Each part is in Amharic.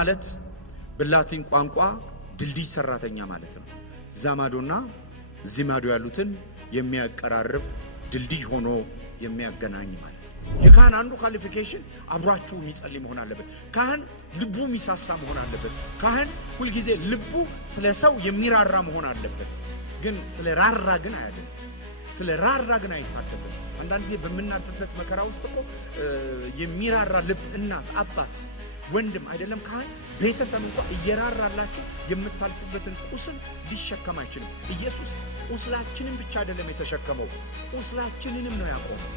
ማለት በላቲን ቋንቋ ድልድይ ሰራተኛ ማለት ነው። ዛማዶና ዚማዶ ያሉትን የሚያቀራርብ ድልድይ ሆኖ የሚያገናኝ ማለት ነው። የካህን አንዱ ኳሊፊኬሽን አብሯችሁ የሚጸልይ መሆን አለበት። ካህን ልቡ የሚሳሳ መሆን አለበት። ካህን ሁልጊዜ ልቡ ስለ ሰው የሚራራ መሆን አለበት። ግን ስለ ራራ ግን አያድንም። ስለ ራራ ግን አይታደግም። አንዳንድ ጊዜ በመናልፍበት መከራ ውስጥ እኮ የሚራራ ልብ እናት፣ አባት፣ ወንድም አይደለም ካህን ቤተሰብ እንኳን እየራራላችሁ የምታልፉበትን ቁስል ሊሸከም አይችልም። ኢየሱስ ቁስላችንን ብቻ አይደለም የተሸከመው፣ ቁስላችንንም ነው ያቆመው።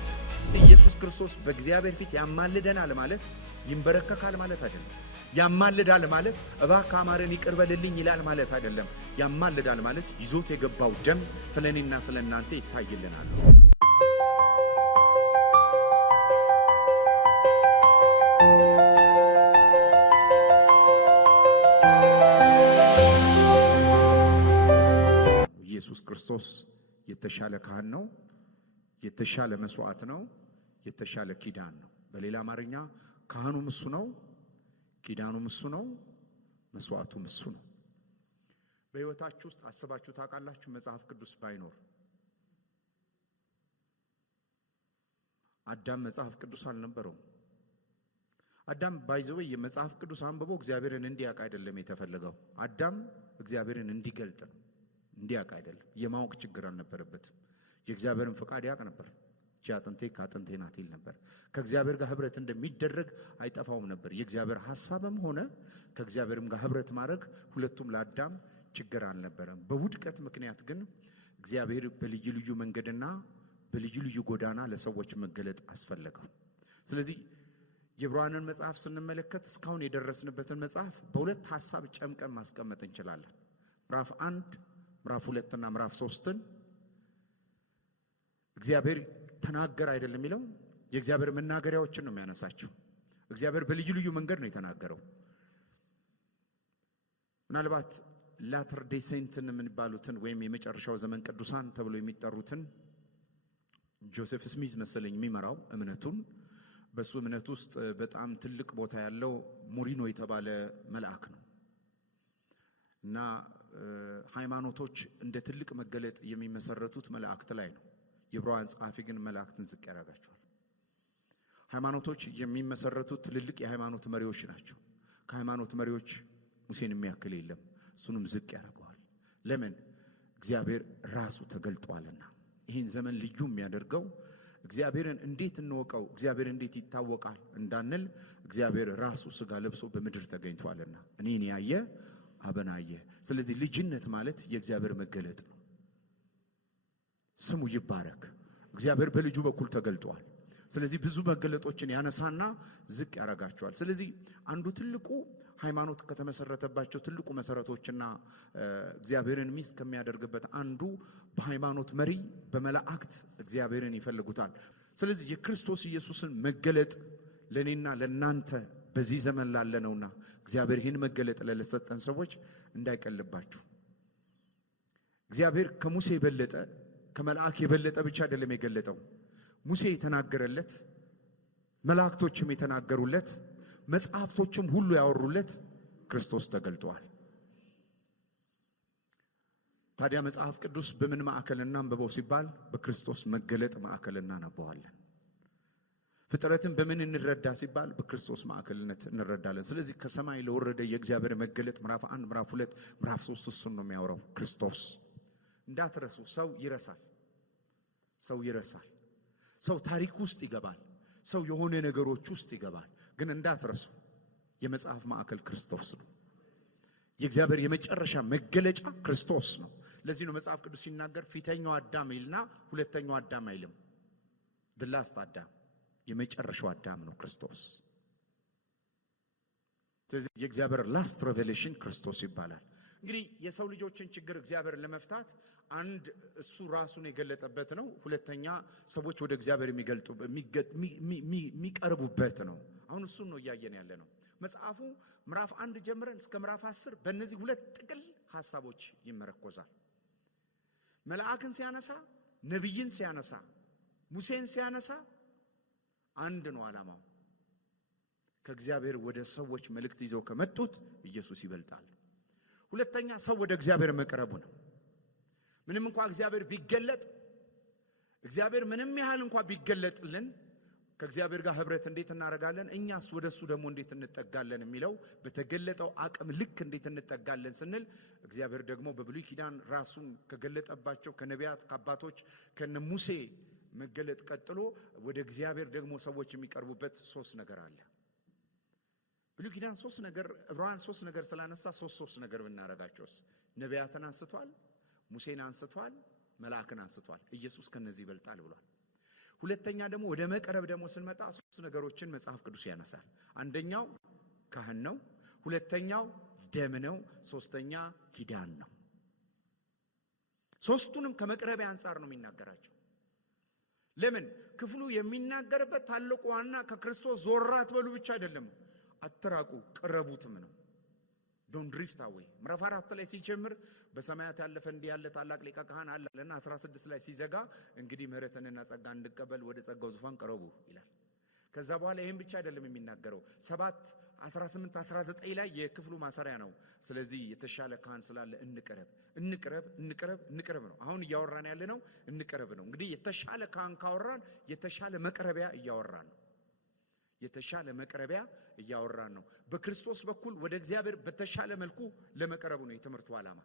ኢየሱስ ክርስቶስ በእግዚአብሔር ፊት ያማልደናል ማለት ይንበረከካል ማለት አይደለም። ያማልዳል ማለት እባክህ አማረን ይቅር በልልኝ ይላል ማለት አይደለም። ያማልዳል ማለት ይዞት የገባው ደም ስለኔና ስለናንተ ይታይልናል። ኢየሱስ ክርስቶስ የተሻለ ካህን ነው፣ የተሻለ መስዋዕት ነው፣ የተሻለ ኪዳን ነው። በሌላ አማርኛ ካህኑም እሱ ነው፣ ኪዳኑም እሱ ነው፣ መስዋዕቱም እሱ ነው። በሕይወታችሁ ውስጥ አስባችሁ ታውቃላችሁ? መጽሐፍ ቅዱስ ባይኖር አዳም መጽሐፍ ቅዱስ አልነበረውም። አዳም ባይዘው የመጽሐፍ ቅዱስ አንብቦ እግዚአብሔርን እንዲያውቅ አይደለም የተፈለገው። አዳም እግዚአብሔርን እንዲገልጥ ነው፣ እንዲያውቅ አይደለም። የማወቅ ችግር አልነበረበትም። የእግዚአብሔርን ፈቃድ ያውቅ ነበር። አጥንቴ ከአጥንቴ ናት ይል ነበር። ከእግዚአብሔር ጋር ህብረት እንደሚደረግ አይጠፋውም ነበር። የእግዚአብሔር ሐሳብም ሆነ ከእግዚአብሔርም ጋር ህብረት ማድረግ ሁለቱም ለአዳም ችግር አልነበረም። በውድቀት ምክንያት ግን እግዚአብሔር በልዩ ልዩ መንገድና በልዩ ልዩ ጎዳና ለሰዎች መገለጥ አስፈለገው። ስለዚህ የዕብራውያንን መጽሐፍ ስንመለከት እስካሁን የደረስንበትን መጽሐፍ በሁለት ሐሳብ ጨምቀን ማስቀመጥ እንችላለን። ምዕራፍ 1 ምዕራፍ 2 እና ምዕራፍ 3ን እግዚአብሔር ተናገር አይደለም የሚለው የእግዚአብሔር መናገሪያዎችን ነው የሚያነሳቸው። እግዚአብሔር በልዩ ልዩ መንገድ ነው የተናገረው። ምናልባት ላተር ዴይ ሴንትን የሚባሉትን ወይም የመጨረሻው ዘመን ቅዱሳን ተብሎ የሚጠሩትን ጆሴፍ ስሚዝ መሰለኝ የሚመራው እምነቱን። በሱ እምነት ውስጥ በጣም ትልቅ ቦታ ያለው ሞሪኖ የተባለ መልአክ ነው እና ሃይማኖቶች እንደ ትልቅ መገለጥ የሚመሰረቱት መላእክት ላይ ነው። የዕብራውያን ጸሐፊ ግን መላእክትን ዝቅ ያደርጋቸዋል። ሃይማኖቶች የሚመሰረቱት ትልልቅ የሃይማኖት መሪዎች ናቸው። ከሃይማኖት መሪዎች ሙሴን የሚያክል የለም። እሱንም ዝቅ ያደርገዋል። ለምን? እግዚአብሔር ራሱ ተገልጧልና። ይህን ዘመን ልዩ የሚያደርገው እግዚአብሔርን እንዴት እንወቀው፣ እግዚአብሔር እንዴት ይታወቃል እንዳንል እግዚአብሔር ራሱ ሥጋ ለብሶ በምድር ተገኝቷልና እኔን ያየ አብን አየ። ስለዚህ ልጅነት ማለት የእግዚአብሔር መገለጥ ነው። ስሙ ይባረክ። እግዚአብሔር በልጁ በኩል ተገልጧል። ስለዚህ ብዙ መገለጦችን ያነሳና ዝቅ ያረጋቸዋል። ስለዚህ አንዱ ትልቁ ሃይማኖት ከተመሰረተባቸው ትልቁ መሰረቶችና እግዚአብሔርን ሚስ ከሚያደርግበት አንዱ በሃይማኖት መሪ በመላእክት እግዚአብሔርን ይፈልጉታል። ስለዚህ የክርስቶስ ኢየሱስን መገለጥ ለኔና ለናንተ በዚህ ዘመን ላለነውና እግዚአብሔር ይህን መገለጥ ለሰጠን ሰዎች እንዳይቀልባችሁ። እግዚአብሔር ከሙሴ የበለጠ ከመላእክ የበለጠ ብቻ አይደለም የገለጠው። ሙሴ የተናገረለት፣ መላእክቶችም የተናገሩለት፣ መጽሐፍቶችም ሁሉ ያወሩለት ክርስቶስ ተገልጧል። ታዲያ መጽሐፍ ቅዱስ በምን ማዕከል እናንብበው ሲባል በክርስቶስ መገለጥ ማዕከል እናነበዋለን። ፍጥረትን በምን እንረዳ ሲባል በክርስቶስ ማዕከልነት እንረዳለን። ስለዚህ ከሰማይ ለወረደ የእግዚአብሔር መገለጥ ምዕራፍ 1 ምዕራፍ 2 ምዕራፍ 3 እሱን ነው የሚያወራው። ክርስቶስ እንዳትረሱ። ሰው ይረሳል። ሰው ይረሳል። ሰው ታሪክ ውስጥ ይገባል። ሰው የሆነ ነገሮች ውስጥ ይገባል። ግን እንዳትረሱ የመጽሐፍ ማዕከል ክርስቶስ ነው። የእግዚአብሔር የመጨረሻ መገለጫ ክርስቶስ ነው። ለዚህ ነው መጽሐፍ ቅዱስ ሲናገር ፊተኛው አዳም ይልና ሁለተኛው አዳም አይልም። the last አዳም፣ የመጨረሻው አዳም ነው ክርስቶስ። ስለዚህ የእግዚአብሔር ላስት ሬቨሌሽን ክርስቶስ ይባላል። እንግዲህ የሰው ልጆችን ችግር እግዚአብሔር ለመፍታት አንድ እሱ ራሱን የገለጠበት ነው። ሁለተኛ ሰዎች ወደ እግዚአብሔር የሚቀርቡበት ነው። አሁን እሱን ነው እያየን ያለ ነው። መጽሐፉ ምዕራፍ 1 ጀምረን እስከ ምዕራፍ 10 በእነዚህ ሁለት ጥቅል ሐሳቦች ይመረኮዛል። መልአክን ሲያነሳ፣ ነብይን ሲያነሳ፣ ሙሴን ሲያነሳ አንድ ነው ዓላማው። ከእግዚአብሔር ወደ ሰዎች መልእክት ይዘው ከመጡት ኢየሱስ ይበልጣል። ሁለተኛ ሰው ወደ እግዚአብሔር መቅረቡ ነው። ምንም እንኳን እግዚአብሔር ቢገለጥ እግዚአብሔር ምንም ያህል እንኳን ቢገለጥልን ከእግዚአብሔር ጋር ህብረት እንዴት እናረጋለን? እኛስ ወደሱ ደግሞ እንዴት እንጠጋለን የሚለው በተገለጠው አቅም ልክ እንዴት እንጠጋለን ስንል እግዚአብሔር ደግሞ በብሉይ ኪዳን ራሱን ከገለጠባቸው ከነቢያት ከአባቶች ከነ ሙሴ መገለጥ ቀጥሎ ወደ እግዚአብሔር ደግሞ ሰዎች የሚቀርቡበት ሶስት ነገር አለ። ብሉይ ኪዳን ሶስት ነገር ዕብራውያን ሶስት ነገር ስላነሳ ሶስት ነገር ብናረጋቸውስ ነቢያትን አንስቷል፣ ሙሴን አንስቷል፣ መልአክን አንስቷል። ኢየሱስ ከነዚህ ይበልጣል ብሏል። ሁለተኛ ደግሞ ወደ መቅረብ ደግሞ ስንመጣ ሶስት ነገሮችን መጽሐፍ ቅዱስ ያነሳል። አንደኛው ካህን ነው፣ ሁለተኛው ደም ነው፣ ሶስተኛ ኪዳን ነው። ሶስቱንም ከመቅረቢያ አንፃር ነው የሚናገራቸው። ለምን? ክፍሉ የሚናገርበት ታላቁ ዋና ከክርስቶስ ዞር አትበሉ ብቻ አይደለም፣ አትራቁ ቅረቡትም ነው። ዶንት ድሪፍት አዌይ። ምዕራፍ 4 ላይ ሲጀምር በሰማያት ያለፈ እንዲህ ያለ ታላቅ ሊቀ ካህን አለና 16 ላይ ሲዘጋ እንግዲህ ምሕረትንና ጸጋ እንድቀበል ወደ ጸጋው ዙፋን ቀረቡ ይላል። ከዛ በኋላ ይሄን ብቻ አይደለም የሚናገረው 7 18 19 ላይ የክፍሉ ማሰሪያ ነው። ስለዚህ የተሻለ ካህን ስላለ እንቅረብ ነው። አሁን እያወራን ያለ ነው እንቅረብ ነው። እንግዲህ የተሻለ ካህን ካወራን የተሻለ መቅረቢያ እያወራን ነው። የተሻለ መቅረቢያ እያወራን ነው። በክርስቶስ በኩል ወደ እግዚአብሔር በተሻለ መልኩ ለመቅረቡ ነው የትምህርቱ ዓላማ።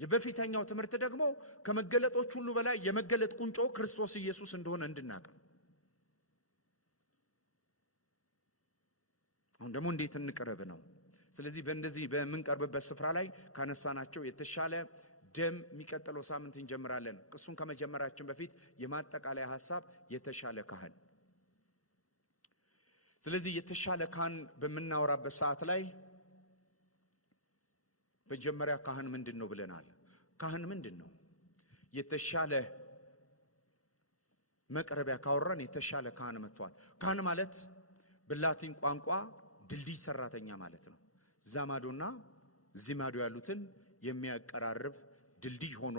የበፊተኛው ትምህርት ደግሞ ከመገለጦች ሁሉ በላይ የመገለጥ ቁንጮ ክርስቶስ ኢየሱስ እንደሆነ እንድናውቅ። አሁን ደግሞ እንዴት እንቅረብ ነው። ስለዚህ በእንደዚህ በምንቀርብበት ስፍራ ላይ ካነሳናቸው የተሻለ ደም የሚቀጥለው ሳምንት እንጀምራለን። እሱን ከመጀመራችን በፊት የማጠቃለያ ሐሳብ የተሻለ ካህን። ስለዚህ የተሻለ ካህን በምናወራበት ሰዓት ላይ በመጀመሪያ ካህን ምንድነው ብለናል። ካህን ምንድነው? የተሻለ መቅረቢያ ካወራን የተሻለ ካህን መጥቷል። ካህን ማለት በላቲን ቋንቋ ድልድይ ሰራተኛ ማለት ነው። ዛማዶና ዚማዶ ያሉትን የሚያቀራርብ ድልድይ ሆኖ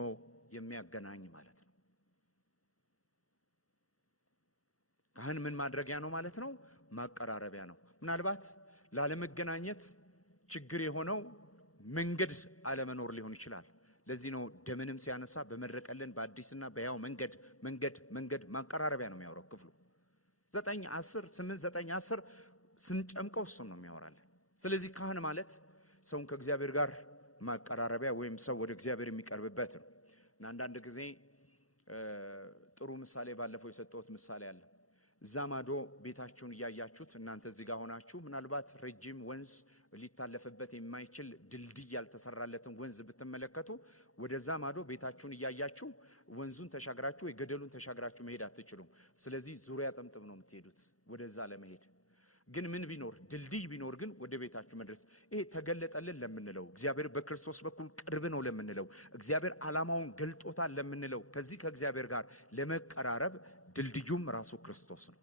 የሚያገናኝ ማለት ነው። ካህን ምን ማድረጊያ ነው ማለት ነው? ማቀራረቢያ ነው። ምናልባት ላለመገናኘት ችግር የሆነው መንገድ አለመኖር ሊሆን ይችላል። ለዚህ ነው ደምንም ሲያነሳ በመረቀልን በአዲስና በያው መንገድ ማቀራረቢያ ነው የሚያወራው ክፍሉ 9 10 8 9 10 ስንጨምቀው እሱን ነው የሚያወራልን። ስለዚህ ካህን ማለት ሰውን ከእግዚአብሔር ጋር ማቀራረቢያ ወይም ሰው ወደ እግዚአብሔር የሚቀርብበት ነው። እና አንዳንድ ጊዜ ጥሩ ምሳሌ ባለፈው የሰጠሁት ምሳሌ አለ። ዛማዶ ቤታችሁን እያያችሁት እናንተ እዚህ ጋር ሆናችሁ ምናልባት ረጅም ወንዝ ሊታለፍበት የማይችል ድልድይ ያልተሰራለትን ወንዝ ብትመለከቱ ወደ ዛማዶ ቤታችሁን እያያችሁ ወንዙን ተሻግራችሁ ወይ ገደሉን ተሻግራችሁ መሄድ አትችሉም። ስለዚህ ዙሪያ ጥምጥም ነው የምትሄዱት ወደዛ ለመሄድ። ግን ምን ቢኖር ድልድይ ቢኖር ግን ወደ ቤታችሁ መድረስ። ይሄ ተገለጠልን ለምንለው እግዚአብሔር በክርስቶስ በኩል ቅርብ ነው ለምንለው እግዚአብሔር ዓላማውን ገልጦታል ለምንለው ከዚህ ከእግዚአብሔር ጋር ለመቀራረብ ድልድዩም ራሱ ክርስቶስ ነው።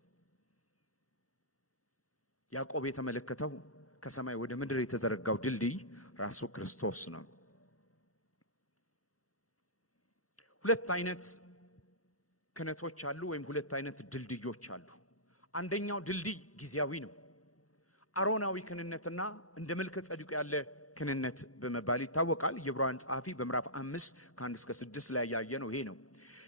ያዕቆብ የተመለከተው ከሰማይ ወደ ምድር የተዘረጋው ድልድይ ራሱ ክርስቶስ ነው። ሁለት አይነት ክህነቶች አሉ ወይም ሁለት አይነት ድልድዮች አሉ። አንደኛው ድልድይ ጊዜያዊ ነው። አሮናዊ ክህነትና እንደ መልከ ጸዲቅ ያለ ክህነት በመባል ይታወቃል። የዕብራውያን ጸሐፊ በምዕራፍ 5 ከ1 እስከ 6 ላይ ያየነው ይሄ ነው።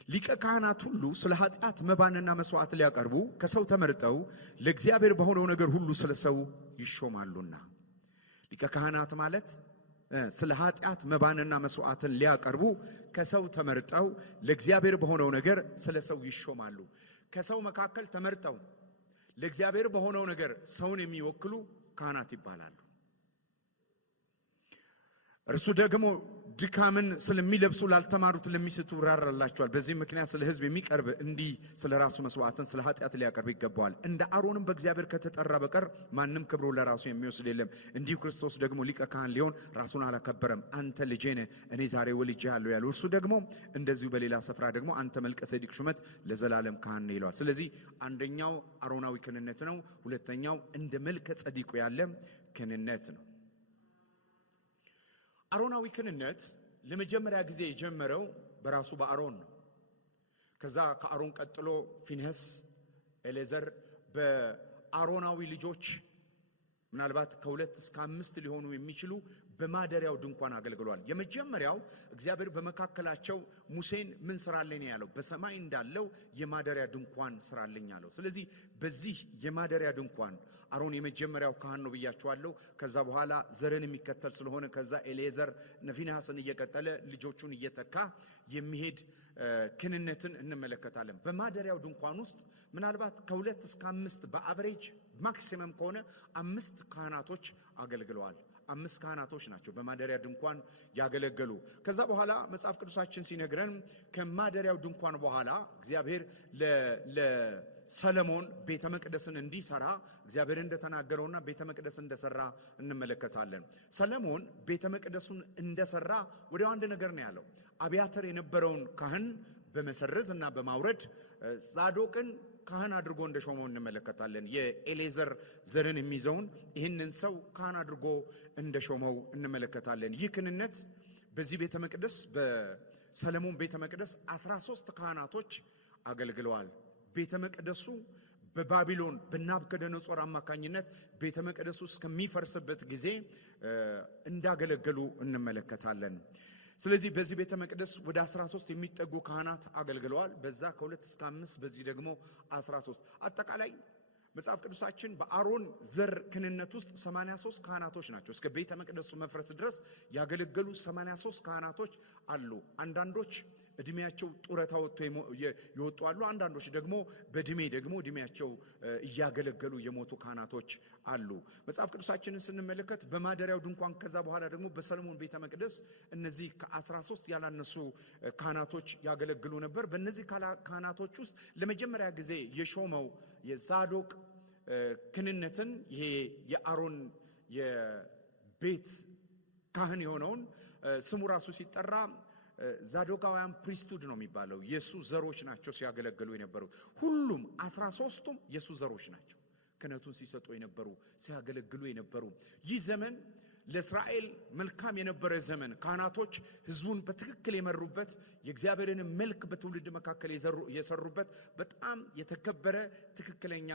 ሊቀ ካህናት ሁሉ ስለ ኃጢአት መባንና መስዋዕት ሊያቀርቡ ከሰው ተመርጠው ለእግዚአብሔር በሆነው ነገር ሁሉ ስለ ሰው ይሾማሉና። ሊቀ ካህናት ማለት ስለ ኃጢአት መባንና መስዋዕትን ሊያቀርቡ ከሰው ተመርጠው ለእግዚአብሔር በሆነው ነገር ስለ ሰው ይሾማሉ። ከሰው መካከል ተመርጠው ለእግዚአብሔር በሆነው ነገር ሰውን የሚወክሉ ካህናት ይባላሉ። እርሱ ደግሞ ድካምን ስለሚለብሱ ላልተማሩት ለሚስቱ ራራላቸዋል። በዚህ ምክንያት ስለ ሕዝብ የሚቀርብ እንዲህ ስለ ራሱ መስዋዕትን ስለ ኃጢአት ሊያቀርብ ይገባዋል። እንደ አሮንም በእግዚአብሔር ከተጠራ በቀር ማንም ክብሩ ለራሱ የሚወስድ የለም። እንዲሁ ክርስቶስ ደግሞ ሊቀ ካህን ሊሆን ራሱን አላከበረም። አንተ ልጄ ነህ፣ እኔ ዛሬ ወልጄሃለሁ ያለው እርሱ ደግሞ እንደዚሁ በሌላ ስፍራ ደግሞ አንተ መልከ ጼዴቅ ሹመት ለዘላለም ካህን ነህ ይለዋል። ስለዚህ አንደኛው አሮናዊ ክህነት ነው። ሁለተኛው እንደ መልከ ጼዴቅ ያለ ክህነት ነው። አሮናዊ ክህነት ለመጀመሪያ ጊዜ የጀመረው በራሱ በአሮን ነው። ከዛ ከአሮን ቀጥሎ ፊንሐስ፣ ኤሌዘር አሮናዊ ልጆች ምናልባት ከ2 እስከ 5 ሊሆኑ የሚችሉ በማደሪያው ድንኳን አገልግሏል። የመጀመሪያው እግዚአብሔር በመካከላቸው ሙሴን ምን ስራልኝ ያለው? በሰማይ እንዳለው የማደሪያ ድንኳን ስራልኝ አለው። ስለዚህ በዚህ የማደሪያ ድንኳን አሮን የመጀመሪያው ካህን ነው ብያቸዋለሁ። ከዛ በኋላ ዘርን የሚከተል ስለሆነ ከዛ ኤሌዘር ፊንሐስን እየቀጠለ ልጆቹን እየተካ የሚሄድ ክህነትን እንመለከታለን። በማደሪያው ድንኳን ውስጥ ምናልባት ከ2 እስከ 5 በአቨሬጅ ማክሲመም ከሆነ 5 ካህናቶች አገልግለዋል። 5 ካህናቶች ናቸው በማደሪያ ድንኳን ያገለገሉ። ከዛ በኋላ መጽሐፍ ቅዱሳችን ሲነግረን ከማደሪያው ድንኳን በኋላ እግዚአብሔር ለሰለሞን ቤተ መቅደስን እንዲሰራ እግዚአብሔር እንደተናገረውና ቤተ መቅደስ እንደሰራ እንመለከታለን። ሰለሞን ቤተ መቅደሱን እንደሰራ ወዲያው አንድ ነገር ነው ያለው። አብያተር የነበረውን ካህን በመሰረዝ እና በማውረድ ዛዶቅን ካህን አድርጎ እንደሾመው እንመለከታለን። የኤሌዘር ዘርን የሚይዘውን ይህንን ሰው ካህን አድርጎ እንደሾመው እንመለከታለን። ይህ ክህነት በዚህ ቤተ መቅደስ በሰለሞን ቤተ መቅደስ 13 ካህናቶች አገልግለዋል። ቤተ መቅደሱ በባቢሎን በናቡከደነጾር አማካኝነት ቤተ መቅደሱ እስከሚፈርስበት ጊዜ እንዳገለገሉ እንመለከታለን። ስለዚህ በዚህ ቤተ መቅደስ ወደ 13 የሚጠጉ ካህናት አገልግለዋል። በዛ ከ2 እስከ 5 በዚህ ደግሞ 13 አጠቃላይ መጽሐፍ ቅዱሳችን በአሮን ዘር ክህነት ውስጥ 83 ካህናቶች ናቸው። እስከ ቤተ መቅደሱ መፍረስ ድረስ ያገለገሉ 83 ካህናቶች አሉ። አንዳንዶች እድሜያቸው ጡረታ ወጥቶ የወጡ አሉ። አንዳንዶች ደግሞ እድሜያቸው እያገለገሉ የሞቱ ካህናቶች አሉ። መጽሐፍ ቅዱሳችንን ስንመለከት በማደሪያው ድንኳን ከዛ በኋላ ደግሞ በሰለሞን ቤተ መቅደስ እነዚህ ከ13 ያላነሱ ካህናቶች ያገለግሉ ነበር። በእነዚህ ካህናቶች ውስጥ ለመጀመሪያ ጊዜ የሾመው የዛዶቅ ክህነትን ይሄ የአሮን የቤት ካህን የሆነውን ስሙ ራሱ ሲጠራ ዛዶቃውያን ፕሪስቱድ ነው የሚባለው። የሱ ዘሮች ናቸው ሲያገለግሉ የነበሩት። ሁሉም 13ቱም የሱ ዘሮች ናቸው ክህነቱን ሲሰጡ የነበሩ ሲያገለግሉ የነበሩ። ይህ ዘመን ለእስራኤል መልካም የነበረ ዘመን፣ ካህናቶች ህዝቡን በትክክል የመሩበት፣ የእግዚአብሔርን መልክ በትውልድ መካከል የሰሩበት በጣም የተከበረ ትክክለኛ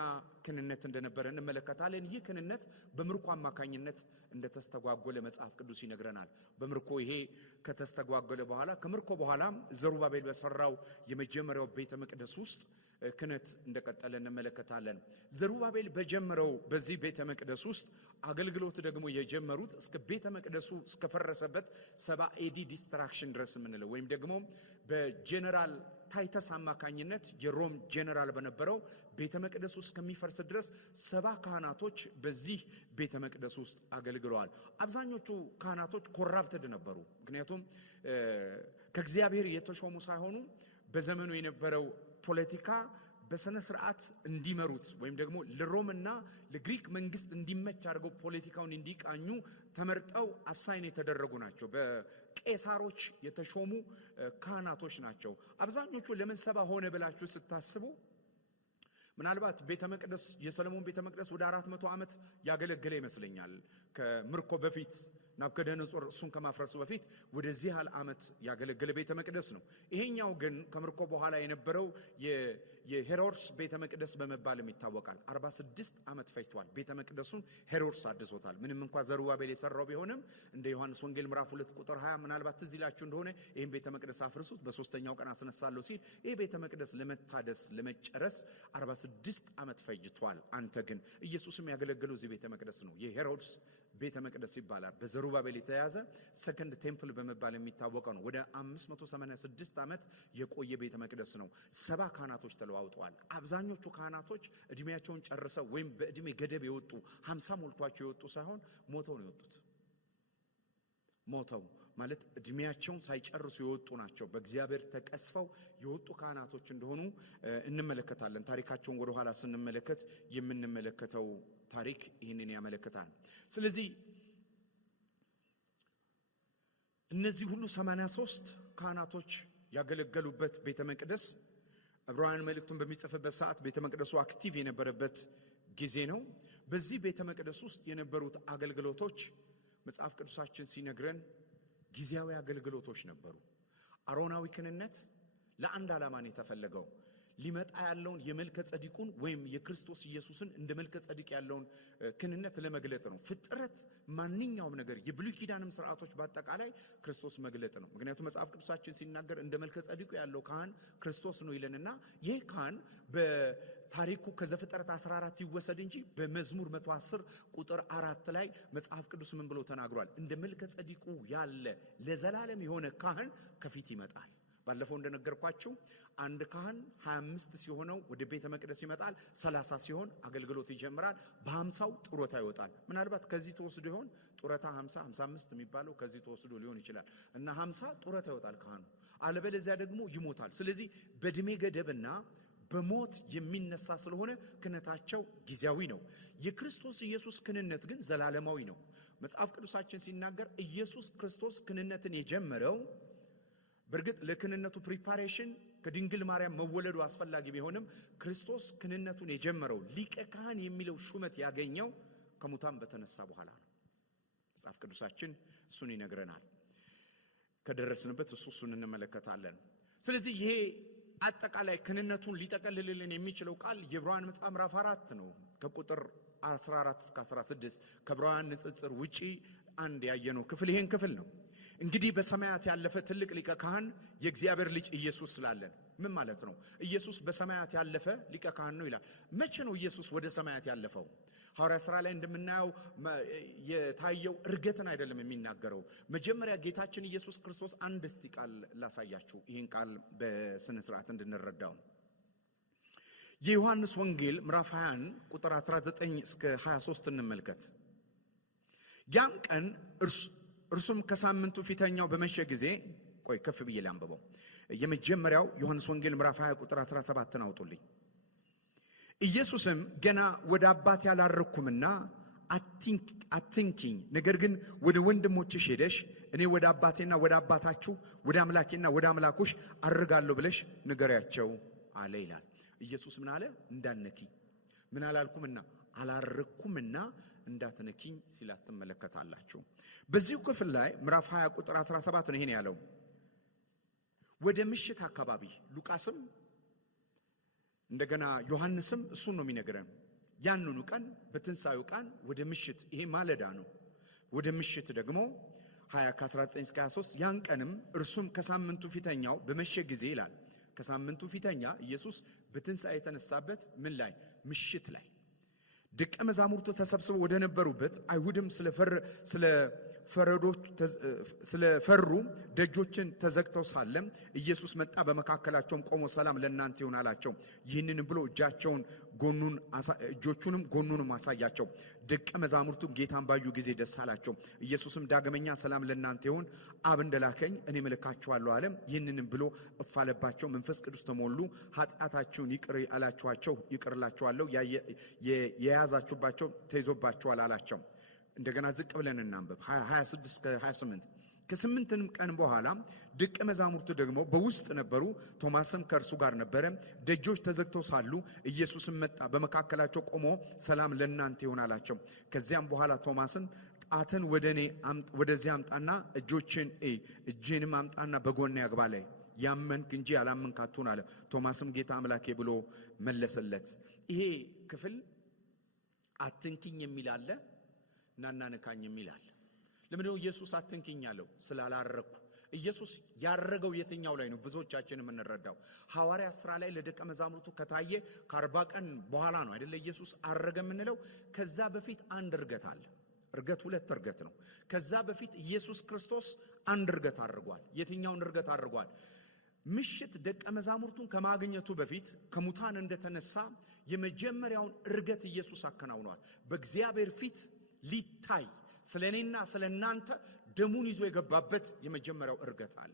ክህነት እንደነበረ እንመለከታለን። ይህ ክህነት በምርኮ አማካኝነት እንደተስተጓጎለ መጽሐፍ ቅዱስ ይነግረናል። በምርኮ ይሄ ከተስተጓጎለ በኋላ ከምርኮ በኋላ ዘሩባቤል በሰራው የመጀመሪያው ቤተ መቅደስ ውስጥ ክህነት እንደቀጠለ እንመለከታለን። ዘሩባቤል በጀመረው በዚህ ቤተ መቅደስ ውስጥ አገልግሎት ደግሞ የጀመሩት እስከ ቤተ መቅደሱ እስከፈረሰበት 70 ኤዲ ዲስትራክሽን ድረስ የምንለው ወይም ደግሞ በጀነራል ታይተስ አማካኝነት የሮም ጀነራል በነበረው ቤተ መቅደሱ እስከሚፈርስ ድረስ 70 ካህናቶች በዚህ ቤተ መቅደስ ውስጥ አገልግለዋል። አብዛኞቹ ካህናቶች ኮራፕትድ ነበሩ። ምክንያቱም ከእግዚአብሔር የተሾሙ ሳይሆኑ በዘመኑ የነበረው ፖለቲካ በስነ ስርዓት እንዲመሩት ወይም ደግሞ ለሮምና ለግሪክ መንግስት እንዲመች አድርገው ፖለቲካውን እንዲቃኙ ተመርጠው አሳይን የተደረጉ ናቸው። በቄሳሮች የተሾሙ ካህናቶች ናቸው። አብዛኞቹ ለምን 70 ሆነ ብላችሁ ስታስቡ ምናልባት ቤተ መቅደስ የሰለሞን ቤተ መቅደስ ወደ 400 ዓመት ያገለገለ ይመስለኛል። ከምርኮ በፊት ናቡከደነጾር እሱን ከማፍረሱ በፊት ወደዚህ ያህል ዓመት ያገለገለ ቤተ መቅደስ ነው። ይሄኛው ግን ከምርኮ በኋላ የነበረው የሄሮድስ ቤተ መቅደስ በመባልም ይታወቃል። 46 ዓመት ፈጅቷል። ቤተ መቅደሱን ሄሮድስ አድሶታል። ምንም እንኳን ዘሩባቤል የሰራው ቢሆንም እንደ ዮሐንስ ወንጌል ምዕራፍ 2 ቁጥር 20 ምናልባት ትዝ ይላችሁ እንደሆነ ይህን ቤተ መቅደስ አፍርሱት በሶስተኛው ቀን አስነሳለሁ ሲል ይህ ቤተ መቅደስ ለመታደስ ለመጨረስ 46 ዓመት ፈጅቷል። አንተ ግን ኢየሱስም ያገለገለው እዚህ ቤተ መቅደስ ነው። የሄሮድስ ቤተ መቅደስ ይባላል። በዘሩባቤል የተያዘ ሰከንድ ቴምፕል በመባል የሚታወቀው ነው። ወደ 586 ዓመት የቆየ ቤተ መቅደስ ነው። 70 ካህናቶች ተለዋውጠዋል። አብዛኞቹ ካህናቶች እድሜያቸውን ጨርሰው ወይም በእድሜ ገደብ የወጡ 50 ሞልቷቸው የወጡ ሳይሆን ሞተው ነው የወጡት። ሞተው ማለት እድሜያቸውን ሳይጨርሱ የወጡ ናቸው። በእግዚአብሔር ተቀስፈው የወጡ ካህናቶች እንደሆኑ እንመለከታለን። ታሪካቸውን ወደ ኋላ ስንመለከት የምንመለከተው ታሪክ ይህንን ያመለክታል። ስለዚህ እነዚህ ሁሉ 83 ካህናቶች ያገለገሉበት ቤተ መቅደስ ዕብራውያን መልእክቱን በሚጽፍበት ሰዓት ቤተ መቅደሱ አክቲቭ የነበረበት ጊዜ ነው። በዚህ ቤተ መቅደስ ውስጥ የነበሩት አገልግሎቶች መጽሐፍ ቅዱሳችን ሲነግረን ጊዜያዊ አገልግሎቶች ነበሩ። አሮናዊ ክህነት ለአንድ ዓላማ ነው የተፈለገው። ሊመጣ ያለውን የመልከ ጸዲቁን ወይም የክርስቶስ ኢየሱስን እንደ መልከ ጸዲቅ ያለውን ክህነት ለመግለጥ ነው። ፍጥረት ማንኛውም ነገር የብሉይ ኪዳንም ሥርዓቶች በአጠቃላይ ክርስቶስ መግለጥ ነው። ምክንያቱም መጽሐፍ ቅዱሳችን ሲናገር እንደ መልከ ጸዲቁ ያለው ካህን ክርስቶስ ነው ይለንና ይህ ካህን በታሪኩ ከዘፍጥረት 14 ይወሰድ እንጂ በመዝሙር 110 ቁጥር 4 ላይ መጽሐፍ ቅዱስ ምን ብሎ ተናግሯል? እንደ መልከ ጸዲቁ ያለ ለዘላለም የሆነ ካህን ከፊት ይመጣል። ባለፈው እንደነገርኳችሁ አንድ ካህን 25 ሲሆነው ወደ ቤተ መቅደስ ይመጣል። 30 ሲሆን አገልግሎት ይጀምራል። በ50ው ጡረታ ይወጣል። ምናልባት ከዚህ ተወስዶ ይሆን ጡረታ 50 55 የሚባለው ከዚህ ተወስዶ ሊሆን ይችላል እና 50 ጡረታ ይወጣል ካህኑ። አለበለዚያ ደግሞ ይሞታል። ስለዚህ በእድሜ ገደብና በሞት የሚነሳ ስለሆነ ክህነታቸው ጊዜያዊ ነው። የክርስቶስ ኢየሱስ ክህነት ግን ዘላለማዊ ነው። መጽሐፍ ቅዱሳችን ሲናገር ኢየሱስ ክርስቶስ ክህነትን የጀመረው በእርግጥ ለክህነቱ ፕሪፓሬሽን ከድንግል ማርያም መወለዱ አስፈላጊ ቢሆንም ክርስቶስ ክህነቱን የጀመረው ሊቀ ካህን የሚለው ሹመት ያገኘው ከሙታን በተነሳ በኋላ ነው። መጽሐፍ ቅዱሳችን እሱን ይነግረናል። ከደረስንበት እሱን እንመለከታለን። ስለዚህ ይሄ አጠቃላይ ክህነቱን ሊጠቀልልልን የሚችለው ቃል የዕብራውያን መጽሐፍ ምዕራፍ 4 ነው። ከቁጥር 14 እስከ 16 ከዕብራውያን ንጽጽር ውጪ አንድ ያየነው ክፍል ይሄን ክፍል ነው። እንግዲህ በሰማያት ያለፈ ትልቅ ሊቀ ካህን የእግዚአብሔር ልጅ ኢየሱስ ስላለን። ምን ማለት ነው? ኢየሱስ በሰማያት ያለፈ ሊቀ ካህን ነው ይላል። መቼ ነው ኢየሱስ ወደ ሰማያት ያለፈው? ሐዋርያ ሥራ ላይ እንደምናየው የታየው እርገትን አይደለም የሚናገረው። መጀመሪያ ጌታችን ኢየሱስ ክርስቶስ አንድ እስቲ ቃል ላሳያችሁ፣ ይህን ቃል በስነ ስርዓት እንድንረዳው። የዮሐንስ ወንጌል ምዕራፍ 20 ቁጥር 19 እስከ 23 እንመልከት። ያም ቀን እርሱም ከሳምንቱ ፊተኛው በመሸ ጊዜ ቆይ ከፍ ብዬ ላንብበው። የመጀመሪያው ዮሐንስ ወንጌል ምዕራፍ 20 ቁጥር 17 አውጡልኝ። ኢየሱስም ገና ወደ አባቴ አላረኩምና አትንኪኝ፣ ነገር ግን ወደ ወንድሞችሽ ሄደሽ እኔ ወደ አባቴና ወደ አባታችሁ ወደ አምላኬና ወደ አምላኩሽ አርጋለሁ ብለሽ ንገሪያቸው አለ ይላል። ኢየሱስ ምን አለ? እንዳትነኪኝ። ምን አላልኩምና አላረኩምና እንዳትነኪኝ ሲላት ትመለከታላችሁ። በዚሁ ክፍል ላይ ምዕራፍ 20 ቁጥር 17 ነው ይሄን ያለው። ወደ ምሽት አካባቢ ሉቃስም እንደገና ዮሐንስም እሱን ነው የሚነግረን። ያንኑ ቀን በትንሣኤው ቀን ወደ ምሽት፣ ይሄ ማለዳ ነው። ወደ ምሽት ደግሞ 20 ከ19 እስከ 23 ያን ቀንም እርሱም ከሳምንቱ ፊተኛው በመሸ ጊዜ ይላል። ከሳምንቱ ፊተኛ ኢየሱስ በትንሣኤ የተነሳበት ምን ላይ? ምሽት ላይ ደቀ መዛሙርቱ ተሰብስበው ወደ ነበሩበት አይሁድም ስለፈሩ ደጆችን ተዘግተው ሳለም ኢየሱስ መጣ፣ በመካከላቸውም ቆሞ ሰላም ለእናንተ ይሁን አላቸው። ይህንንም ብሎ እጆቹንም ጎኑንም አሳያቸው። ደቀ መዛሙርቱ ጌታን ባዩ ጊዜ ደስ አላቸው። ኢየሱስም ዳግመኛ ሰላም ለእናንተ ይሁን፣ አብ እንደላከኝ እኔ እልካችኋለሁ አለ። ይህንንም ብሎ እፋለባቸው፣ መንፈስ ቅዱስ ተሞሉ። ኃጢአታችሁን ይቅር አላችኋቸው፣ ይቅርላችኋለሁ፣ የያዛችሁባቸው ተይዞባችኋል አላቸው። እንደገና ዝቅ ብለን እናንብብ 26 እስከ 28። ከስምንትም ቀን በኋላ ደቀ መዛሙርቱ ደግሞ በውስጥ ነበሩ፣ ቶማስም ከእርሱ ጋር ነበረ። ደጆች ተዘግተው ሳሉ ኢየሱስም መጣ፣ በመካከላቸው ቆሞ ሰላም ለእናንተ ይሁን አላቸው። ከዚያም በኋላ ቶማስን ጣትን ወደዚህ አምጣና እጆችን እጅንም አምጣና በጎኔ አግባ ላይ ያመንክ እንጂ ያላመንክ አትሁን አለ። ቶማስም ጌታ አምላኬ ብሎ መለሰለት። ይሄ ክፍል አትንኪኝ የሚል አለ፣ ናና ነካኝ የሚል አለ። ለምንድነው ኢየሱስ አትንኪኝ ያለው? ስላላረኩ። ኢየሱስ ያረገው የትኛው ላይ ነው? ብዙዎቻችን የምንረዳው ሐዋርያ ሥራ ላይ ለደቀ መዛሙርቱ ከታየ ከ40 ቀን በኋላ ነው አይደለ ኢየሱስ አረገ የምንለው። ከዛ በፊት አንድ እርገት አለ። እርገት 2 እርገት ነው። ከዛ በፊት ኢየሱስ ክርስቶስ አንድ እርገት አድርጓል። የትኛውን እርገት አድርጓል? ምሽት ደቀ መዛሙርቱን ከማግኘቱ በፊት ከሙታን እንደተነሳ የመጀመሪያውን እርገት ኢየሱስ አከናውኗል። በእግዚአብሔር ፊት ሊታይ ስለኔና ስለናንተ ደሙን ይዞ የገባበት የመጀመሪያው እርገት አለ።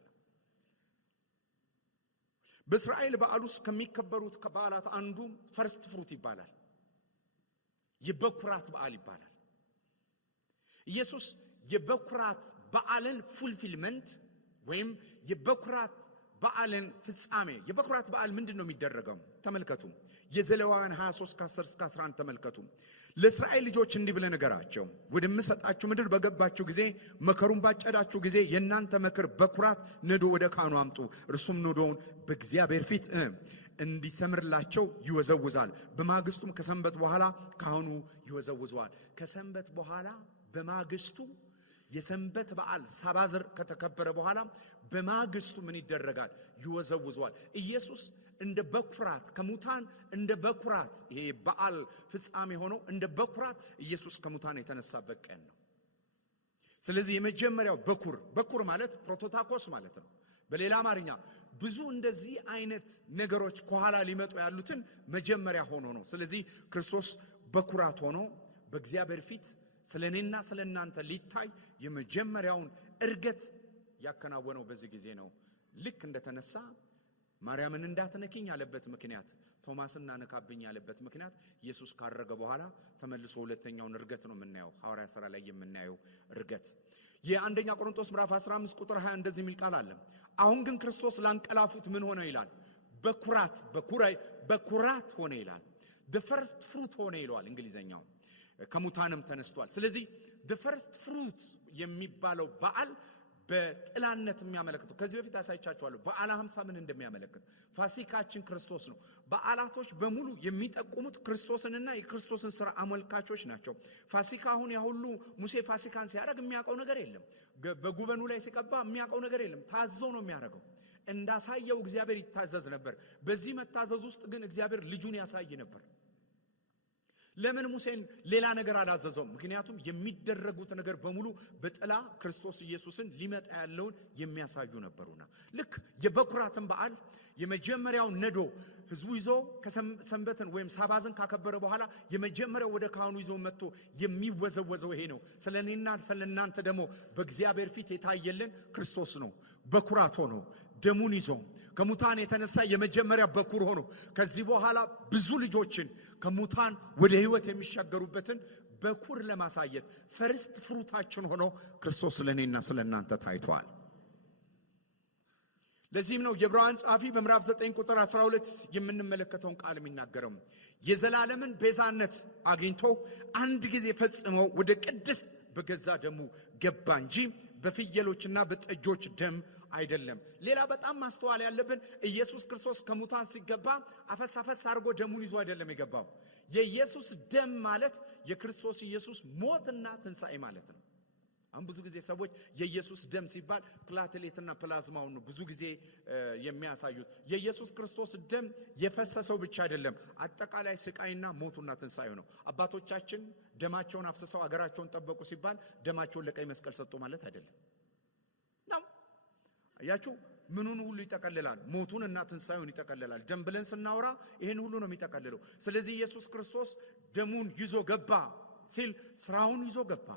በእስራኤል በዓል ውስጥ ከሚከበሩት በዓላት አንዱ ፈርስት ፍሩት ይባላል። የበኩራት በዓል ይባላል። ኢየሱስ የበኩራት በዓልን ፉልፊልመንት ወይም የበኩራት በዓልን ፍጻሜ የበኩራት በዓል ምንድነው የሚደረገው? ተመልከቱ። የዘሌዋውያን 23 ከ10 እስከ 11 ተመልከቱ። ለእስራኤል ልጆች እንዲህ ብለህ ንገራቸው፣ ወደምሰጣችሁ ምድር በገባችሁ ጊዜ መከሩን ባጨዳችሁ ጊዜ የእናንተ መከር በኩራት ነዶ ወደ ካህኑ አምጡ። እርሱም ነዶውን በእግዚአብሔር ፊት እንዲሰምርላቸው ይወዘውዛል። በማግስቱም ከሰንበት በኋላ ካህኑ ይወዘውዘዋል። ከሰንበት በኋላ በማግስቱ የሰንበት በዓል ሳባዝር ከተከበረ በኋላ በማግስቱ ምን ይደረጋል? ይወዘውዘዋል። ኢየሱስ እንደ በኩራት ከሙታን እንደ በኩራት ይሄ በዓል ፍጻሜ ሆኖ እንደ በኩራት ኢየሱስ ከሙታን የተነሳበት ቀን ነው። ስለዚህ የመጀመሪያው በኩር ማለት ፕሮቶታኮስ ማለት ነው። በሌላ አማርኛ ብዙ እንደዚህ አይነት ነገሮች ከኋላ ሊመጡ ያሉትን መጀመሪያ ሆኖ ነው። ስለዚህ ክርስቶስ በኩራት ሆኖ በእግዚአብሔር ፊት ስለኔና ስለናንተ ሊታይ የመጀመሪያውን እርገት ያከናወነው በዚህ ጊዜ ነው። ልክ እንደተነሳ ማርያምን እንዳትነኪኝ ያለበት ምክንያት፣ ቶማስን ናነካብኝ ያለበት ምክንያት ኢየሱስ ካረገ በኋላ ተመልሶ ሁለተኛውን እርገት ነው የምናየው። ሐዋርያ ሥራ ላይ የምናየው እርገት የአንደኛ ቆሮንቶስ ምዕራፍ 15 ቁጥር 20 እንደዚህ የሚል ቃል አለ። አሁን ግን ክርስቶስ ላንቀላፉት ምን ሆነ ይላል? በኩራት ሆነ ይላል። the first fruit ሆነ ይላል እንግሊዘኛው። ከሙታንም ተነስቷል። ስለዚህ the first fruit የሚባለው በዓል በጥላነት የሚያመለክተው ከዚህ በፊት አሳይቻችኋለሁ። በዓለ 50 ምን እንደሚያመለክት ፋሲካችን ክርስቶስ ነው። በዓላቶች በሙሉ የሚጠቁሙት ክርስቶስንና የክርስቶስን ሥራ አመልካቾች ናቸው። ፋሲካ አሁን ያ ሁሉ ሙሴ ፋሲካን ሲያደርግ የሚያውቀው ነገር የለም። በጉበኑ ላይ ሲቀባ የሚያውቀው ነገር የለም። ታዞ ነው የሚያደርገው። እንዳሳየው እግዚአብሔር ይታዘዝ ነበር። በዚህ መታዘዝ ውስጥ ግን እግዚአብሔር ልጁን ያሳይ ነበር። ለምን ሙሴን ሌላ ነገር አላዘዘውም? ምክንያቱም የሚደረጉት ነገር በሙሉ በጥላ ክርስቶስ ኢየሱስን ሊመጣ ያለውን የሚያሳዩ ነበሩና። ልክ የበኩራትን በዓል የመጀመሪያው ነዶ ህዝቡ ይዞ ከሰንበትን ወይም ሳባዝን ካከበረ በኋላ የመጀመሪያው ወደ ካህኑ ይዞ መጥቶ የሚወዘወዘው ይሄ ነው። ስለኔና ስለናንተ ደግሞ በእግዚአብሔር ፊት የታየልን ክርስቶስ ነው። በኩራት ሆኖ ደሙን ይዞ ከሙታን የተነሳ የመጀመሪያ በኩር ሆኖ ከዚህ በኋላ ብዙ ልጆችን ከሙታን ወደ ህይወት የሚሻገሩበትን በኩር ለማሳየት ፈርስት ፍሩታችን ሆኖ ክርስቶስ ስለኔና ስለናንተ ታይቷል። ለዚህም ነው የዕብራውያን ጸሐፊ በምዕራፍ 9 ቁጥር 12 የምንመለከተውን ቃል የሚናገረው የዘላለምን ቤዛነት አግኝቶ አንድ ጊዜ ፈጽሞ ወደ ቅድስት በገዛ ደሙ ገባ እንጂ በፍየሎችና በጠጆች ደም አይደለም። ሌላ በጣም ማስተዋል ያለብን ኢየሱስ ክርስቶስ ከሙታን ሲገባ አፈሳፈስ አድርጎ ደሙን ይዞ አይደለም የገባው። የኢየሱስ ደም ማለት የክርስቶስ ኢየሱስ ሞትና ትንሣኤ ማለት ነው። አሁን ብዙ ጊዜ ሰዎች የኢየሱስ ደም ሲባል ፕላትሌትና ፕላዝማውን ነው ብዙ ጊዜ የሚያሳዩት። የኢየሱስ ክርስቶስ ደም የፈሰሰው ብቻ አይደለም፣ አጠቃላይ ስቃይና ሞቱና ትንሣኤው ነው። አባቶቻችን ደማቸውን አፍስሰው አገራቸውን ጠበቁ ሲባል ደማቸውን ለቀይ መስቀል ሰጡ ማለት አይደለም ነው። አያችሁ፣ ምኑን ሁሉ ይጠቀልላል? ሞቱንና ትንሣኤውን ይጠቀልላል። ደም ብለን ስናወራ ይሄን ሁሉ ነው የሚጠቀልለው። ስለዚህ ኢየሱስ ክርስቶስ ደሙን ይዞ ገባ ሲል ስራውን ይዞ ገባ፣